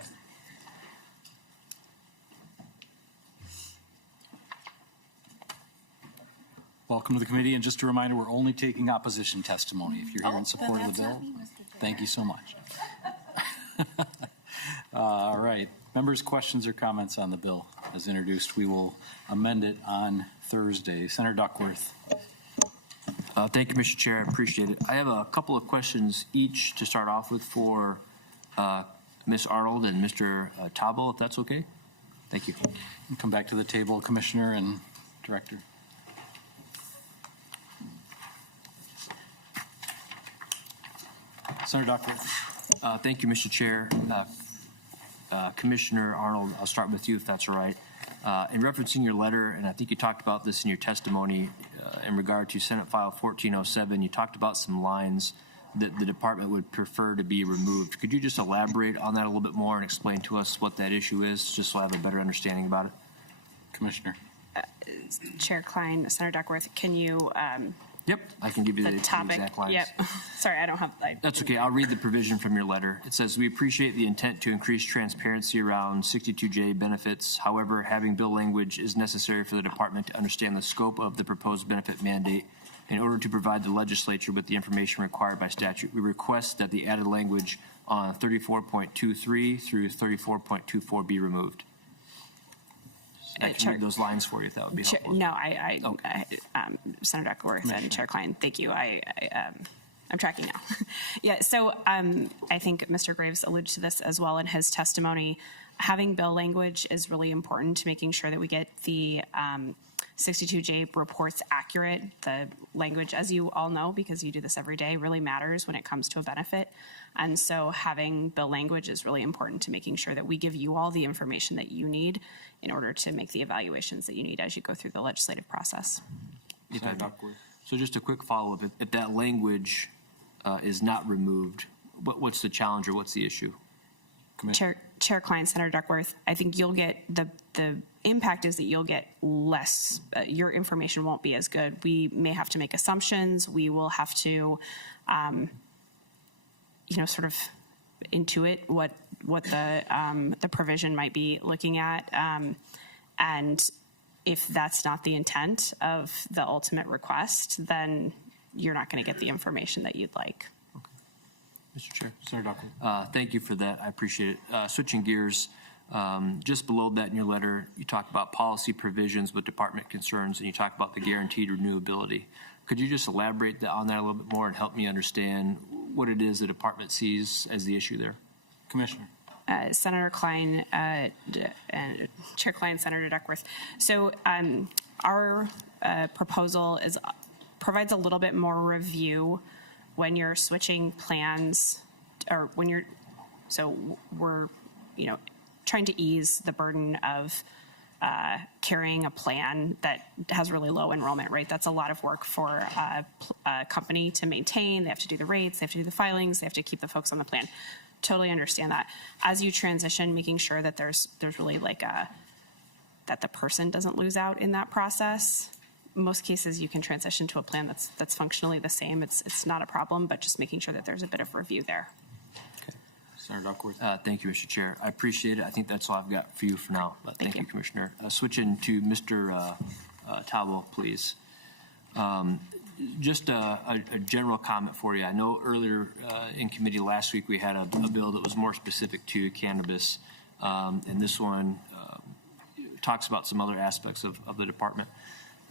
Welcome to the committee, and just a reminder, we're only taking opposition testimony. If you're here in support of the bill, thank you so much. All right. Members' questions or comments on the bill as introduced? We will amend it on Thursday. Senator Duckworth. Thank you, Mr. Chair. I appreciate it. I have a couple of questions each to start off with for Ms. Arnold and Mr. Tabo, if that's okay. Thank you. We'll come back to the table, Commissioner and Director. Senator Duckworth. Thank you, Mr. Chair. Commissioner Arnold, I'll start with you if that's all right. In referencing your letter, and I think you talked about this in your testimony in regard to Senate File 1407, you talked about some lines that the department would prefer to be removed. Could you just elaborate on that a little bit more and explain to us what that issue is, just so I have a better understanding about it? Commissioner. Chair Klein, Senator Duckworth, can you Yep, I can give you the topic? exact lines. Yep. Sorry, I don't have. That's okay. I'll read the provision from your letter. It says, we appreciate the intent to increase transparency around 62J benefits. However, having bill language is necessary for the department to understand the scope of the proposed benefit mandate in order to provide the legislature with the information required by statute. We request that the added language on 34.23 through 34.24 be removed. I can read those lines for you if that would be helpful. No, Senator Duckworth and Chair Klein, thank you. I'm tracking now. Yeah, so I think Mr. Graves alluded to this as well in his testimony. Having bill language is really important to making sure that we get the 62J reports accurate. The language, as you all know, because you do this every day, really matters when it comes to a benefit. And so having bill language is really important to making sure that we give you all the information that you need in order to make the evaluations that you need as you go through the legislative process. So just a quick follow-up. If that language is not removed, what's the challenge or what's the issue? Chair Klein, Senator Duckworth, I think you'll get the impact is that you'll get less, your information won't be as good. We may have to make assumptions. We will have to, sort of intuit what the provision might be looking at. And if that's not the intent of the ultimate request, then you're not going to get the information that you'd like. Mr. Chair. Senator Duckworth. Thank you for that. I appreciate it. Switching gears, just below that in your letter, you talk about policy provisions with department concerns, and you talk about the guaranteed renewability. Could you just elaborate on that a little bit more and help me understand what it is the department sees as the issue there? Commissioner. Senator Klein, and Chair Klein, Senator Duckworth. So our proposal provides a little bit more review when you're switching plans, or when you're, so we're, trying to ease the burden of carrying a plan that has really low enrollment, right? That's a lot of work for a company to maintain. They have to do the rates, they have to do the filings, they have to keep the folks on the plan. Totally understand that. As you transition, making sure that there's really like that the person doesn't lose out in that process. Most cases you can transition to a plan that's functionally the same. It's not a problem, but just making sure that there's a bit of review there. Senator Duckworth. Thank you, Mr. Chair. I appreciate it. I think that's all I've got for you for now. But thank you, Commissioner. Switching to Mr. Tabo, please. Just a general comment for you. I know earlier in committee last week we had a bill that was more specific to cannabis, and this one talks about some other aspects of the department.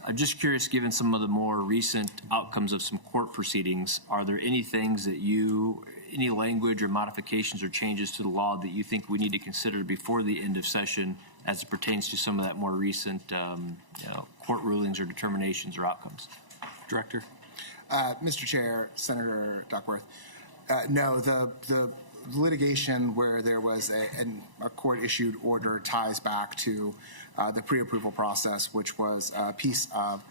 I'm just curious, given some of the more recent outcomes of some court proceedings, are there any things that any language or modifications or changes to the law that you think we need to consider before the end of session as it pertains to some of that more recent court rulings or determinations or outcomes? Director. Mr. Chair, Senator Duckworth, no, the litigation where there was a court-issued order ties back to the pre-approval process, which was a piece of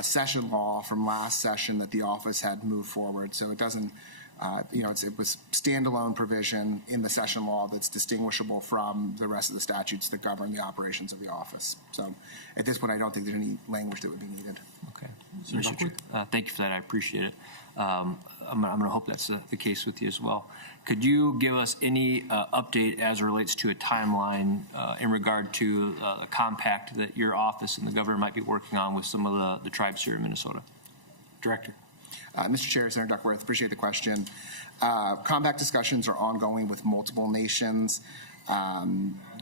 session law from last session that the office had moved forward. So it doesn't, it was standalone provision in the session law that's distinguishable from the rest of the statutes that govern the operations of the office. So at this point, I don't think there's any language that would be needed. Okay. Mr. Chair, thank you for that. I appreciate it. I'm going to hope that's the case with you as well. Could you give us any update as it relates to a timeline in regard to a compact that your office and the governor might be working on with some of the tribes here in Minnesota? Director. Mr. Chair, Senator Duckworth, appreciate the question. Compact discussions are ongoing with multiple nations,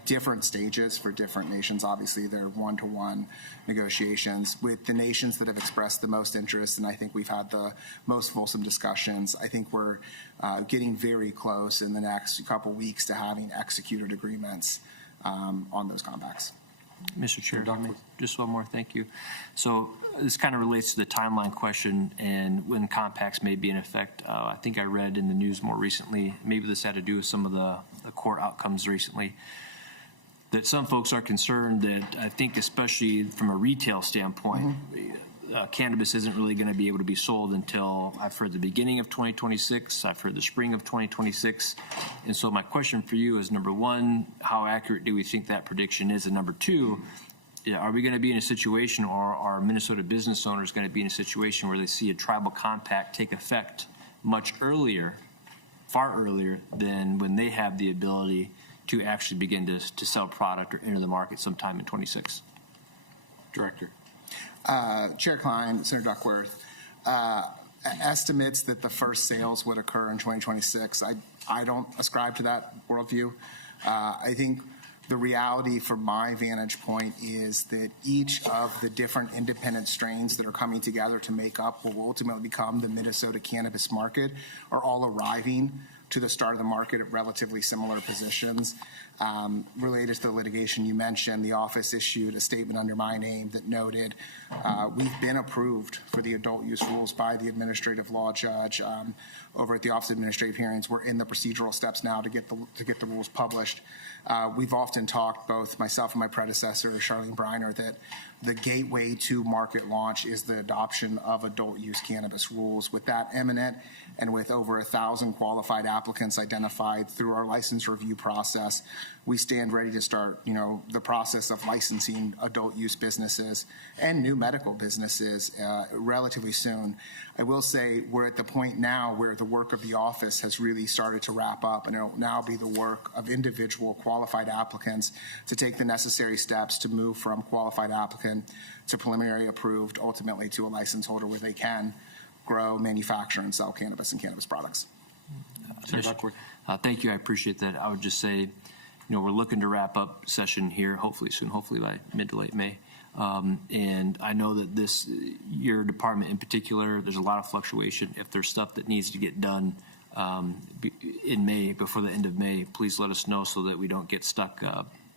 different stages for different nations. Obviously, they're one-to-one negotiations with the nations that have expressed the most interest, and I think we've had the most fulsome discussions. I think we're getting very close in the next couple weeks to having executed agreements on those compacts. Mr. Chair, just one more, thank you. So this kind of relates to the timeline question and when compacts may be in effect. I think I read in the news more recently, maybe this had to do with some of the court outcomes recently, that some folks are concerned that I think especially from a retail standpoint, cannabis isn't really going to be able to be sold until I've heard the beginning of 2026, I've heard the spring of 2026. And so my question for you is, number one, how accurate do we think that prediction is? And number two, are we going to be in a situation, or are Minnesota business owners going to be in a situation where they see a tribal compact take effect much earlier, far earlier than when they have the ability to actually begin to sell product or enter the market sometime in 26? Director. Chair Klein, Senator Duckworth, estimates that the first sales would occur in 2026. I don't ascribe to that worldview. I think the reality from my vantage point is that each of the different independent strains that are coming together to make up what will ultimately become the Minnesota cannabis market are all arriving to the start of the market at relatively similar positions. Related to the litigation you mentioned, the office issued a statement under my name that noted we've been approved for the adult use rules by the administrative law judge over at the Office of Administrative Hearings. We're in the procedural steps now to get the rules published. We've often talked, both myself and my predecessor, Charlene Briner, that the gateway to market launch is the adoption of adult use cannabis rules. With that imminent, and with over 1,000 qualified applicants identified through our license review process, we stand ready to start, the process of licensing adult use businesses and new medical businesses relatively soon. I will say we're at the point now where the work of the office has really started to wrap up, and it'll now be the work of individual qualified applicants to take the necessary steps to move from qualified applicant to preliminary approved, ultimately to a license holder where they can grow, manufacture, and sell cannabis and cannabis products. Thank you. I appreciate that. I would just say, we're looking to wrap up session here, hopefully soon, hopefully by mid to late May. And I know that your department in particular, there's a lot of fluctuation. If there's stuff that needs to get done in May, before the end of May, please let us know so that we don't get stuck,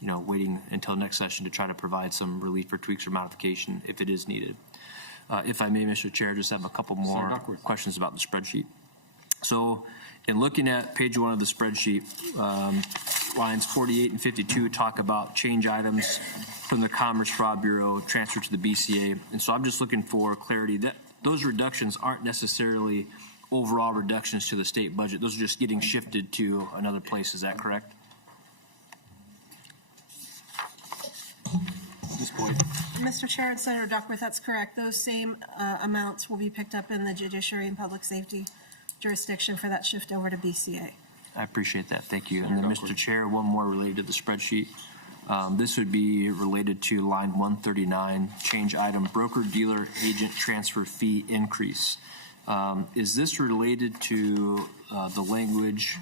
waiting until next session to try to provide some relief or tweaks or modification if it is needed. If I may, Mr. Chair, just have a couple more questions about the spreadsheet. So in looking at page 1 of the spreadsheet, lines 48 and 52 talk about change items from the Commerce Fraud Bureau transferred to the BCA. And so I'm just looking for clarity that those reductions aren't necessarily overall reductions to the state budget. Those are just getting shifted to another place. Is that correct? At this point. Mr. Chair and Senator Duckworth, that's correct. Those same amounts will be picked up in the Judiciary and Public Safety jurisdiction for that shift over to BCA. I appreciate that. Thank you. And then, Mr. Chair, one more related to the spreadsheet. This would be related to line 139, change item broker dealer agent transfer fee increase. Is this related to the language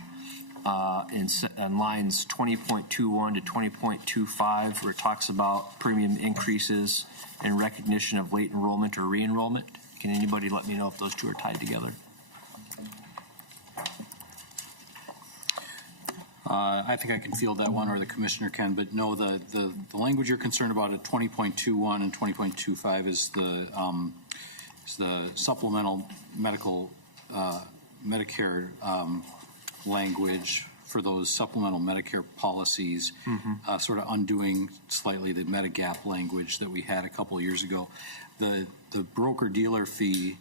in lines 20.21 to 20.25 where it talks about premium increases in recognition of late enrollment or re-enrollment? Can anybody let me know if those two are tied together? I think I can field that one, or the commissioner can, but no, the language you're concerned about at 20.21 and 20.25 is the supplemental medical Medicare language for those supplemental Medicare policies, sort of undoing slightly the Medigap language that we had a couple of years ago. The broker dealer fee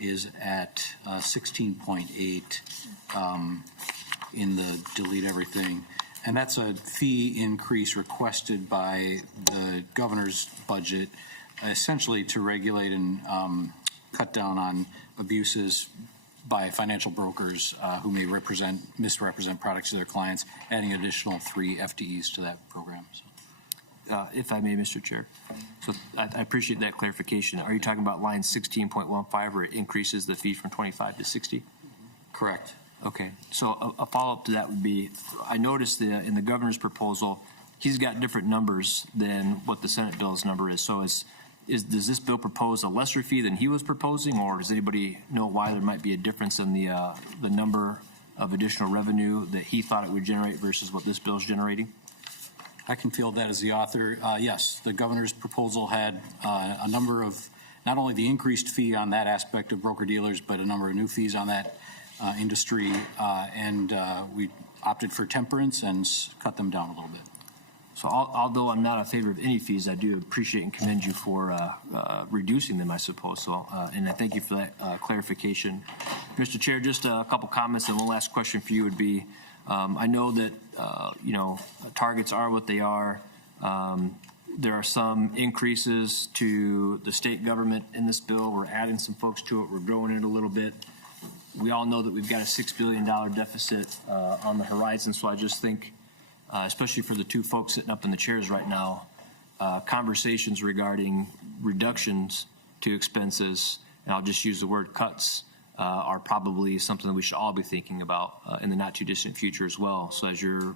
is at 16.8 in the delete everything. And that's a fee increase requested by the governor's budget, essentially to regulate and cut down on abuses by financial brokers who may misrepresent products to their clients, adding an additional 3 FTEs to that program. So. If I may, Mr. Chair. So I appreciate that clarification. Are you talking about line 16.15 where it increases the fee from 25 to 60? Correct. Okay, so a follow-up to that would be, I noticed in the governor's proposal, he's got different numbers than what the Senate bill's number is. So does this bill propose a lesser fee than he was proposing, or does anybody know why there might be a difference in the number of additional revenue that he thought it would generate versus what this bill is generating? I can field that as the author. Yes, the governor's proposal had a number of, not only the increased fee on that aspect of broker dealers, but a number of new fees on that industry, and we opted for temperance and cut them down a little bit. So although I'm not in favor of any fees, I do appreciate and commend you for reducing them, I suppose. So, and I thank you for that clarification. Mr. Chair, just a couple comments, and one last question for you would be, I know that, targets are what they are. There are some increases to the state government in this bill. We're adding some folks to it. We're growing it a little bit. We all know that we've got a $6 billion deficit on the horizon, so I just think, especially for the two folks sitting up in the chairs right now, conversations regarding reductions to expenses, and I'll just use the word cuts, are probably something that we should all be thinking about in the not too distant future as well. So as you're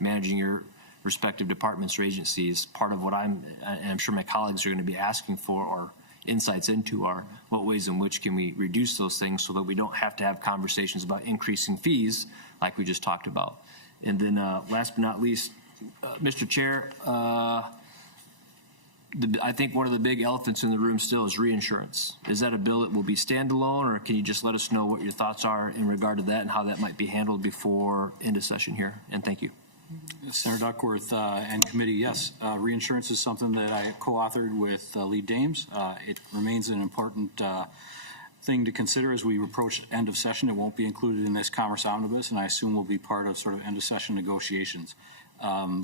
managing your respective departments or agencies, part of what and I'm sure my colleagues are going to be asking for or insights into are what ways in which can we reduce those things so that we don't have to have conversations about increasing fees like we just talked about. And then last but not least, Mr. Chair, I think one of the big elephants in the room still is reinsurance. Is that a bill that will be standalone, or can you just let us know what your thoughts are in regard to that and how that might be handled before end of session here? And thank you. Senator Duckworth and committee, yes, reinsurance is something that I co-authored with Lead Dames. It remains an important thing to consider as we approach end of session. It won't be included in this Commerce Omnibus, and I assume will be part of sort of end of session negotiations.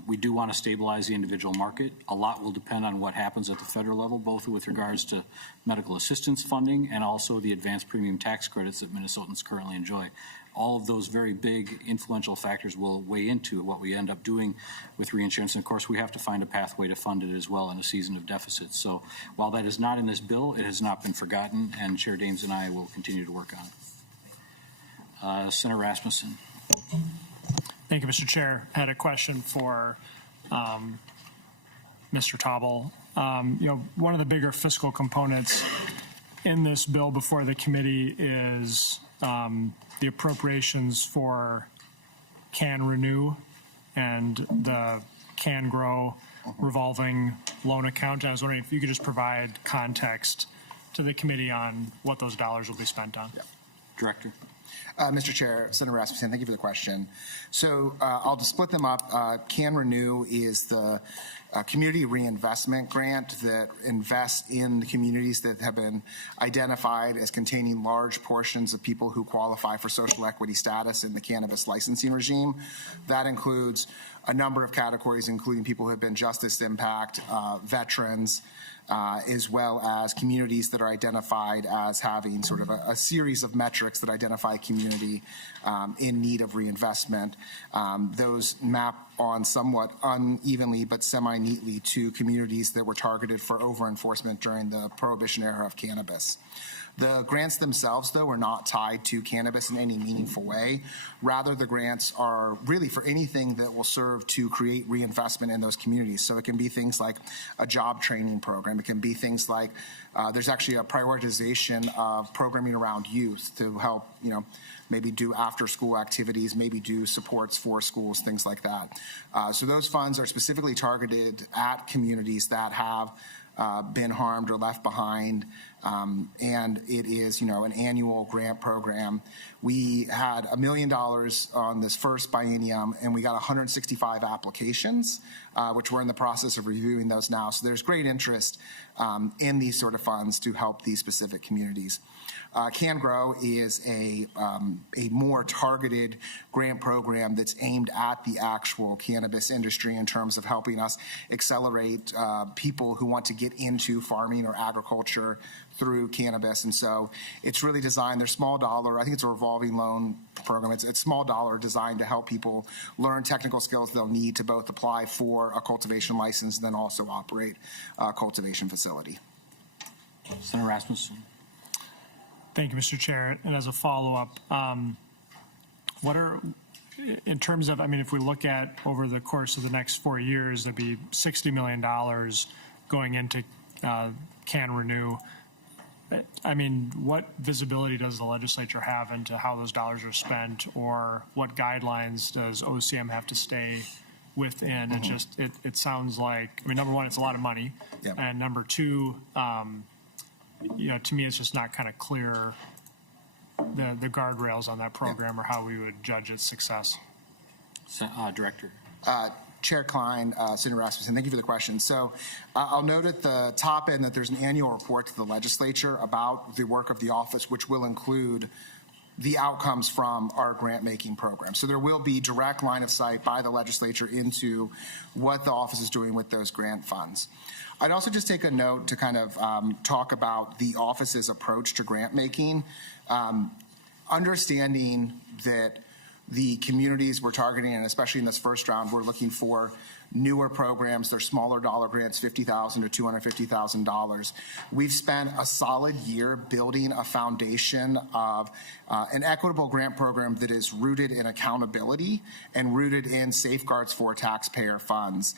We do want to stabilize the individual market. A lot will depend on what happens at the federal level, both with regards to medical assistance funding and also the advanced premium tax credits that Minnesotans currently enjoy. All of those very big influential factors will weigh into what we end up doing with reinsurance. And of course, we have to find a pathway to fund it as well in a season of deficits. So while that is not in this bill, it has not been forgotten, and Chair Dames and I will continue to work on it. Senator Rasmussen. Thank you, Mr. Chair. I had a question for Mr. Tauble. One of the bigger fiscal components in this bill before the committee is the appropriations for Can Renew and the Can Grow revolving loan account. And I was wondering if you could just provide context to the committee on what those dollars will be spent on. Yeah. Director. Mr. Chair, Senator Rasmussen, thank you for the question. So I'll just split them up. Can Renew is the community reinvestment grant that invests in the communities that have been identified as containing large portions of people who qualify for social equity status in the cannabis licensing regime. That includes a number of categories, including people who have been justice impact, veterans, as well as communities that are identified as having sort of a series of metrics that identify a community in need of reinvestment. Those map on somewhat unevenly but semi-neatly to communities that were targeted for over-enforcement during the prohibition era of cannabis. The grants themselves, though, are not tied to cannabis in any meaningful way. Rather, the grants are really for anything that will serve to create reinvestment in those communities. So it can be things like a job training program. It can be things like there's actually a prioritization of programming around youth to help, maybe do after-school activities, maybe do supports for schools, things like that. So those funds are specifically targeted at communities that have been harmed or left behind, and it is, an annual grant program. We had $1 million on this first biennium, and we got 165 applications, which we're in the process of reviewing those now. So there's great interest in these sort of funds to help these specific communities. Can Grow is a more targeted grant program that's aimed at the actual cannabis industry in terms of helping us accelerate people who want to get into farming or agriculture through cannabis. And so it's really designed, they're small dollar, I think it's a revolving loan program. It's small dollar designed to help people learn technical skills they'll need to both apply for a cultivation license and then also operate a cultivation facility. Senator Rasmussen. Thank you, Mr. Chair. And as a follow-up, in terms of, if we look at over the course of the next 4 years, there'd be $60 million going into Can Renew. What visibility does the legislature have into how those dollars are spent, or what guidelines does OCM have to stay within? Mm-hmm. It sounds like, number one, it's a lot of money. Yep. And number two, to me, it's just not kind of clear the guardrails on that program or how we would judge its success. Director. Chair Klein, Senator Rasmussen, thank you for the question. So I'll note at the top end that there's an annual report to the legislature about the work of the office, which will include the outcomes from our grant-making program. So there will be direct line of sight by the legislature into what the office is doing with those grant funds. I'd also just take a note to kind of talk about the office's approach to grant-making, understanding that the communities we're targeting, and especially in this first round, we're looking for newer programs. They're smaller dollar grants, $50,000 to $250,000. We've spent a solid year building a foundation of an equitable grant program that is rooted in accountability and rooted in safeguards for taxpayer funds.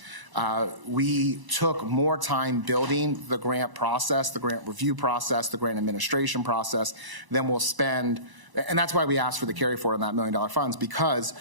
We took more time building the grant process, the grant review process, the grant administration process than we'll spend. And that's why we asked for the carry forward on that $1 million funds, because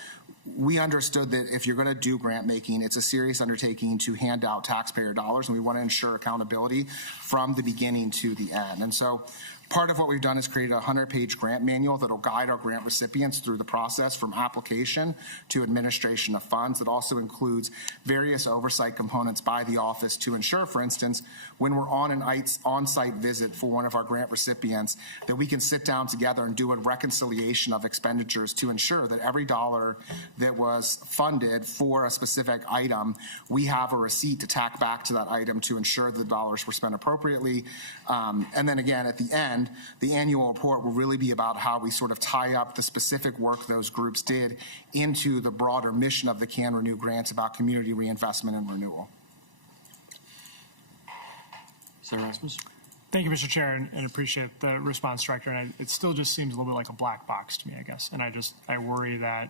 we understood that if you're going to do grant making, it's a serious undertaking to hand out taxpayer dollars, and we want to ensure accountability from the beginning to the end. And so part of what we've done is created a 100-page grant manual that will guide our grant recipients through the process from application to administration of funds. It also includes various oversight components by the office to ensure, for instance, when we're on an on-site visit for one of our grant recipients, that we can sit down together and do a reconciliation of expenditures to ensure that every dollar that was funded for a specific item, we have a receipt to tack back to that item to ensure the dollars were spent appropriately. And then again, at the end, the annual report will really be about how we sort of tie up the specific work those groups did into the broader mission of the Can Renew grants about community reinvestment and renewal. Senator Rasmussen. Thank you, Mr. Chair, and appreciate the response, Director. And it still just seems a little bit like a black box to me, I guess. And I worry that,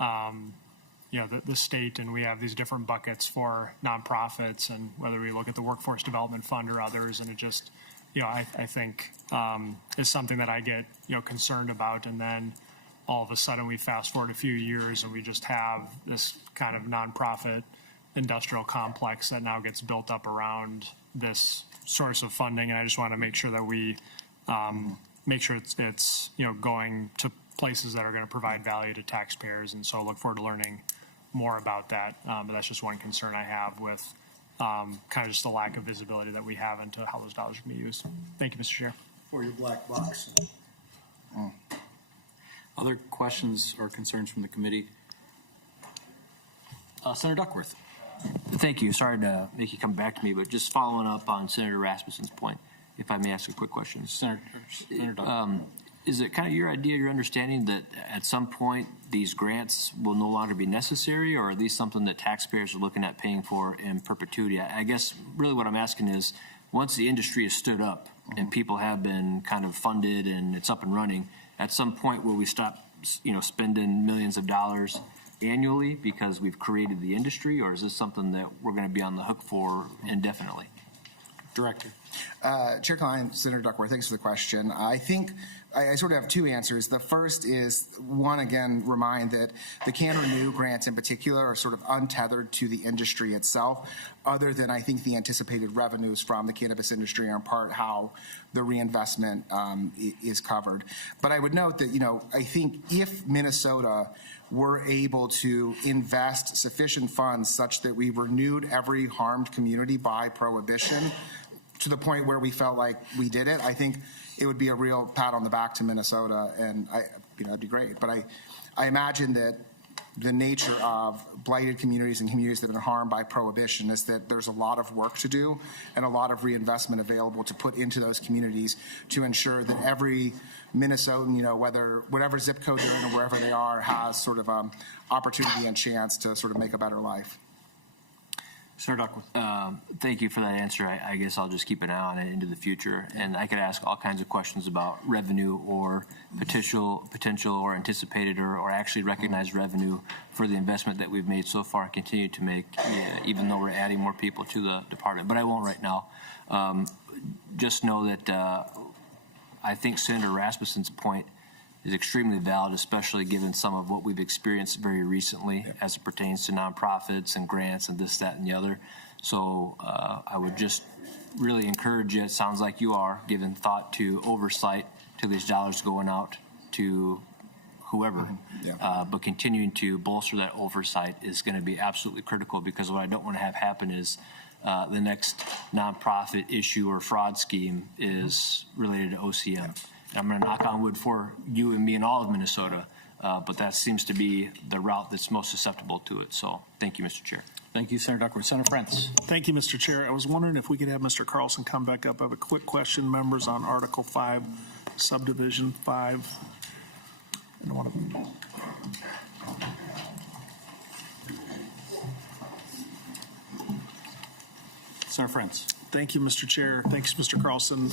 the state, and we have these different buckets for nonprofits, and whether we look at the Workforce Development Fund or others, and it just, I think is something that I get, concerned about. And then all of a sudden we fast forward a few years and we just have this kind of nonprofit industrial complex that now gets built up around this source of funding. And I just want to make sure that we make sure it's going to places that are going to provide value to taxpayers. And so I look forward to learning more about that. But that's just one concern I have with kind of just the lack of visibility that we have into how those dollars are going to be used. Thank you, Mr. Chair. For your black box. Other questions or concerns from the committee? Senator Duckworth. Thank you. Sorry to make you come back to me, but just following up on Senator Rasmussen's point, if I may ask a quick question. Senator Duckworth. Is it kind of your idea, your understanding that at some point these grants will no longer be necessary, or are these something that taxpayers are looking at paying for in perpetuity? I guess really what I'm asking is, once the industry is stood up and people have been kind of funded and it's up and running, at some point will we stop, spending millions of dollars annually because we've created the industry, or is this something that we're going to be on the hook for indefinitely? Director. Chair Klein, Senator Duckworth, thanks for the question. I think I sort of have two answers. The first is, one, again, remind that the Can Renew grants in particular are sort of untethered to the industry itself, other than I think the anticipated revenues from the cannabis industry are in part how the reinvestment is covered. But I would note that, I think if Minnesota were able to invest sufficient funds such that we renewed every harmed community by prohibition to the point where we felt like we did it, I think it would be a real pat on the back to Minnesota, and that'd be great. But I imagine that the nature of blighted communities and communities that have been harmed by prohibition is that there's a lot of work to do and a lot of reinvestment available to put into those communities to ensure that every Minnesotan, whatever zip code they're in or wherever they are, has sort of opportunity and chance to sort of make a better life. Senator Duckworth. Thank you for that answer. I guess I'll just keep an eye on it into the future. And I could ask all kinds of questions about revenue or potential or anticipated or actually recognized revenue for the investment that we've made so far and continue to make, even though we're adding more people to the department. But I won't right now. Just know that I think Senator Rasmussen's point is extremely valid, especially given some of what we've experienced very recently as it pertains to nonprofits and grants and this, that, and the other. So I would just really encourage you, it sounds like you are, giving thought to oversight to these dollars going out to whoever. But continuing to bolster that oversight is going to be absolutely critical, because what I don't want to have happen is the next nonprofit issue or fraud scheme is related to OCM. I'm going to knock on wood for you and me and all of Minnesota, but that seems to be the route that's most susceptible to it. So thank you, Mr. Chair. Thank you, Senator Duckworth. Senator Frantz. Thank you, Mr. Chair. I was wondering if we could have Mr. Carlson come back up. I have a quick question, members, on Article 5, Subdivision 5. I want to... Senator Frantz. Thank you, Mr. Chair. Thanks, Mr. Carlson.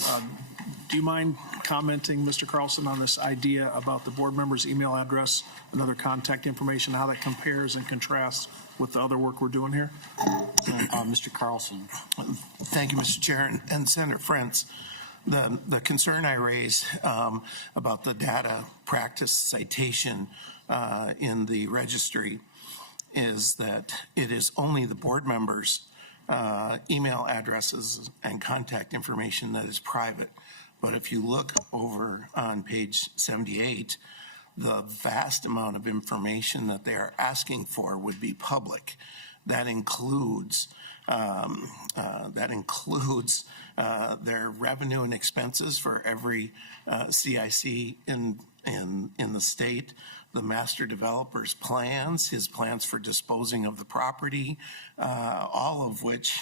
Do you mind commenting, Mr. Carlson, on this idea about the board member's email address and other contact information, how that compares and contrasts with the other work we're doing here? Mr. Carlson. Thank you, Mr. Chair. And Senator Frantz, the concern I raised about the data practice citation in the registry is that it is only the board members' email addresses and contact information that is private. But if you look over on page 78, the vast amount of information that they are asking for would be public. That includes their revenue and expenses for every CIC in the state, the master developer's plans, his plans for disposing of the property, all of which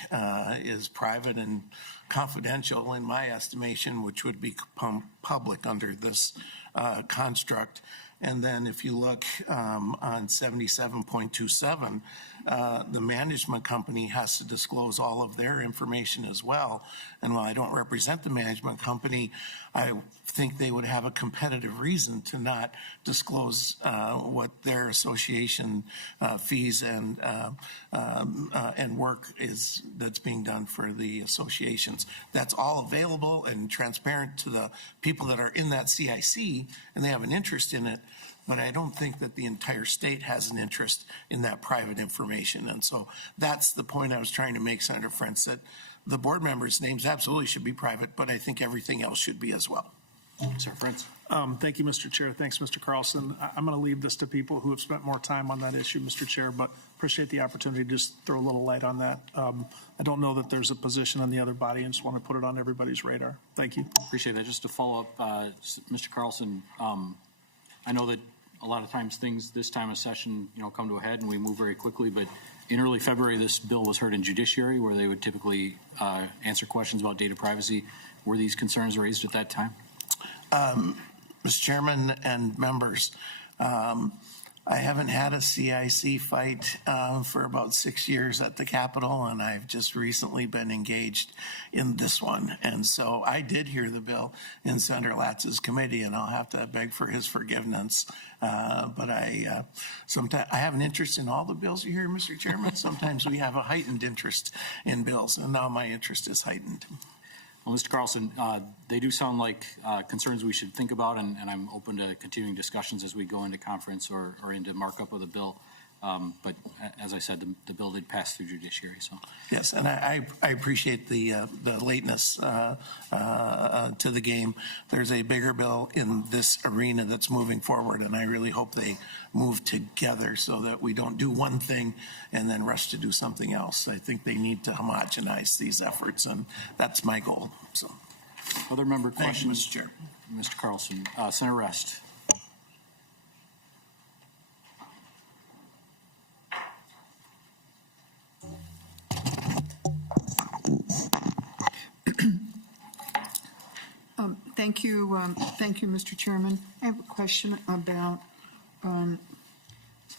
is private and confidential in my estimation, which would become public under this construct. And then if you look on 77.27, the management company has to disclose all of their information as well. And while I don't represent the management company, I think they would have a competitive reason to not disclose what their association fees and work is that's being done for the associations. That's all available and transparent to the people that are in that CIC, and they have an interest in it. But I don't think that the entire state has an interest in that private information. And so that's the point I was trying to make, Senator Frantz, that the board members' names absolutely should be private, but I think everything else should be as well. Senator Frantz. Thank you, Mr. Chair. Thanks, Mr. Carlson. I'm going to leave this to people who have spent more time on that issue, Mr. Chair, but appreciate the opportunity to just throw a little light on that. I don't know that there's a position on the other body and just want to put it on everybody's radar. Thank you. Appreciate that. Just to follow up, Mr. Carlson, I know that a lot of times things this time of session, come to a head and we move very quickly, but in early February, this bill was heard in judiciary where they would typically answer questions about data privacy. Were these concerns raised at that time? Mr. Chairman and members, I haven't had a CIC fight for about 6 years at the Capitol, and I've just recently been engaged in this one. And so I did hear the bill in Senator Latz's committee, and I'll have to beg for his forgiveness. But I have an interest in all the bills you hear, Mr. Chairman. Sometimes we have a heightened interest in bills, and now my interest is heightened. Well, Mr. Carlson, they do sound like concerns we should think about, and I'm open to continuing discussions as we go into conference or into markup of the bill. But as I said, the bill did pass through judiciary. So yes, and I appreciate the lateness to the game. There's a bigger bill in this arena that's moving forward, and I really hope they move together so that we don't do one thing and then rush to do something else. I think they need to homogenize these efforts, and that's my goal. So, other member questions? Thank you, Mr. Chair. Mr. Carlson, Senator Rest. Thank you, Mr. Chairman. I have a question about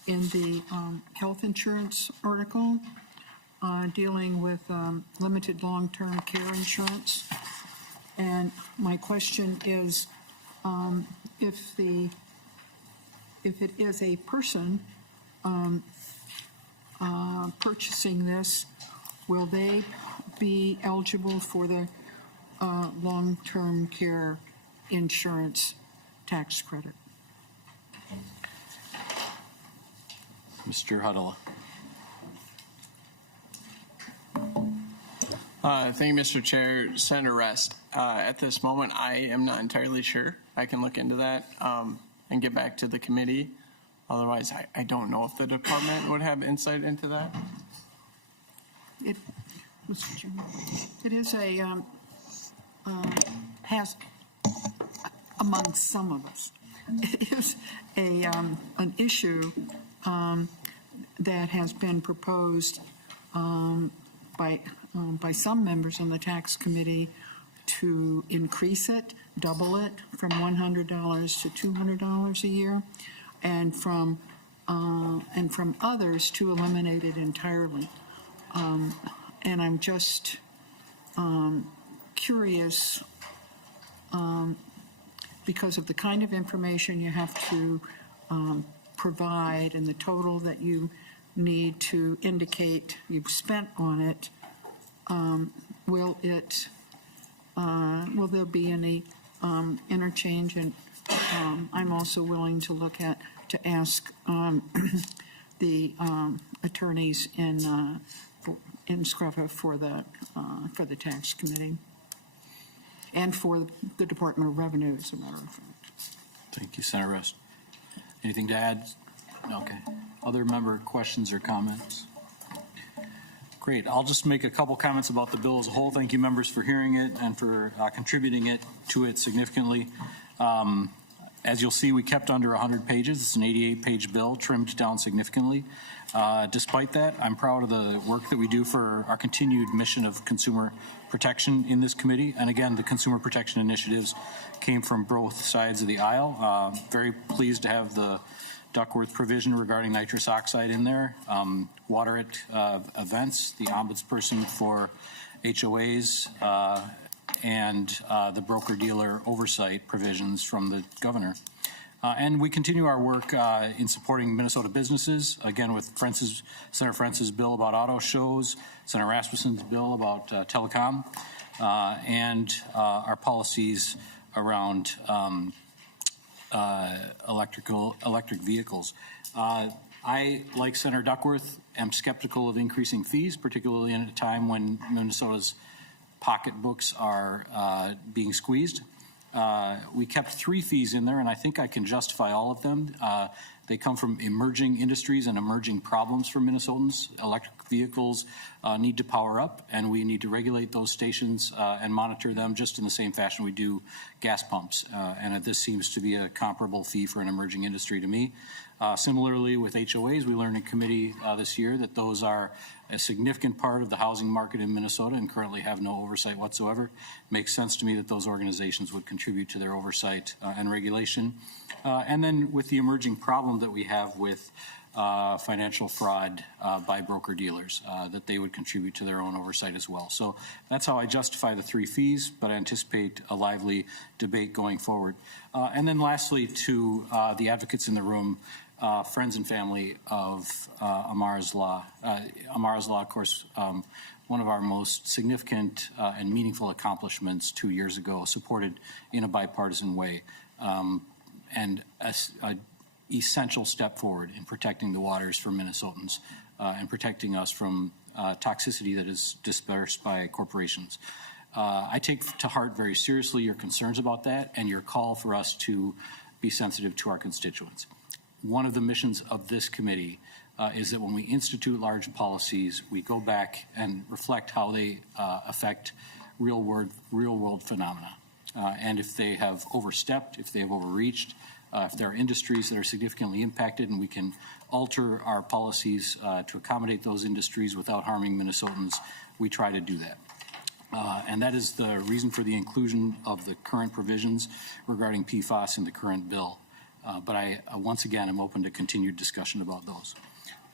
in the health insurance article dealing with limited long-term care insurance. And my question is, if it is a person purchasing this, will they be eligible for the long-term care insurance tax credit? Mr. Huddle. Thank you, Mr. Chair. Senator Rest, at this moment, I am not entirely sure. I can look into that and get back to the committee. Otherwise, I don't know if the department would have insight into that. Mr. Chairman, it is has, among some of us, it is an issue that has been proposed by some members on the tax committee to increase it, double it from $100 to $200 a year, and from others to eliminate it entirely. And I'm just curious, because of the kind of information you have to provide and the total that you need to indicate you've spent on it, will there be any interchange? And I'm also willing to ask the attorneys in SCREFA for the tax committee and for the Department of Revenue, as a matter of fact. Thank you, Senator Rest. Anything to add? Okay. Other member questions or comments? Great. I'll just make a couple comments about the bill as a whole. Thank you, members, for hearing it and for contributing to it significantly. As you'll see, we kept under 100 pages. It's an 88-page bill, trimmed down significantly. Despite that, I'm proud of the work that we do for our continued mission of consumer protection in this committee. And again, the consumer protection initiatives came from both sides of the aisle. Very pleased to have the Duckworth provision regarding nitrous oxide in there. Water events, the ombudsperson for HOAs, and the broker-dealer oversight provisions from the governor. And we continue our work in supporting Minnesota businesses, again with Senator France's bill about auto shows, Senator Rasmussen's bill about telecom, and our policies around electric vehicles. I, like Senator Duckworth, am skeptical of increasing fees, particularly in a time when Minnesota's pocketbooks are being squeezed. we kept 3 fees in there, and I think I can justify all of them. They come from emerging industries and emerging problems for Minnesotans. Electric vehicles need to power up, and we need to regulate those stations and monitor them just in the same fashion we do gas pumps. And this seems to be a comparable fee for an emerging industry to me. Similarly, with HOAs, we learned in committee this year that those are a significant part of the housing market in Minnesota and currently have no oversight whatsoever. Makes sense to me that those organizations would contribute to their oversight and regulation. And then with the emerging problem that we have with financial fraud by broker-dealers, that they would contribute to their own oversight as well. So that's how I justify the 3 fees, but I anticipate a lively debate going forward. And then lastly, to the advocates in the room, friends and family of Amara's Law. Amara's Law, of course, one of our most significant and meaningful accomplishments 2 years ago, supported in a bipartisan way, and an essential step forward in protecting the waters for Minnesotans and protecting us from toxicity that is dispersed by corporations. I take to heart very seriously your concerns about that and your call for us to be sensitive to our constituents. One of the missions of this committee is that when we institute large policies, we go back and reflect how they affect real world phenomena. And if they have overstepped, if they have overreached, if there are industries that are significantly impacted and we can alter our policies to accommodate those industries without harming Minnesotans, we try to do that. And that is the reason for the inclusion of the current provisions regarding PFAS in the current bill. But I, once again, am open to continued discussion about those.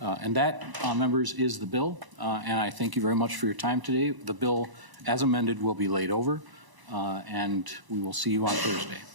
And that, members, is the bill. And I thank you very much for your time today. The bill, as amended, will be laid over, and we will see you on Thursday.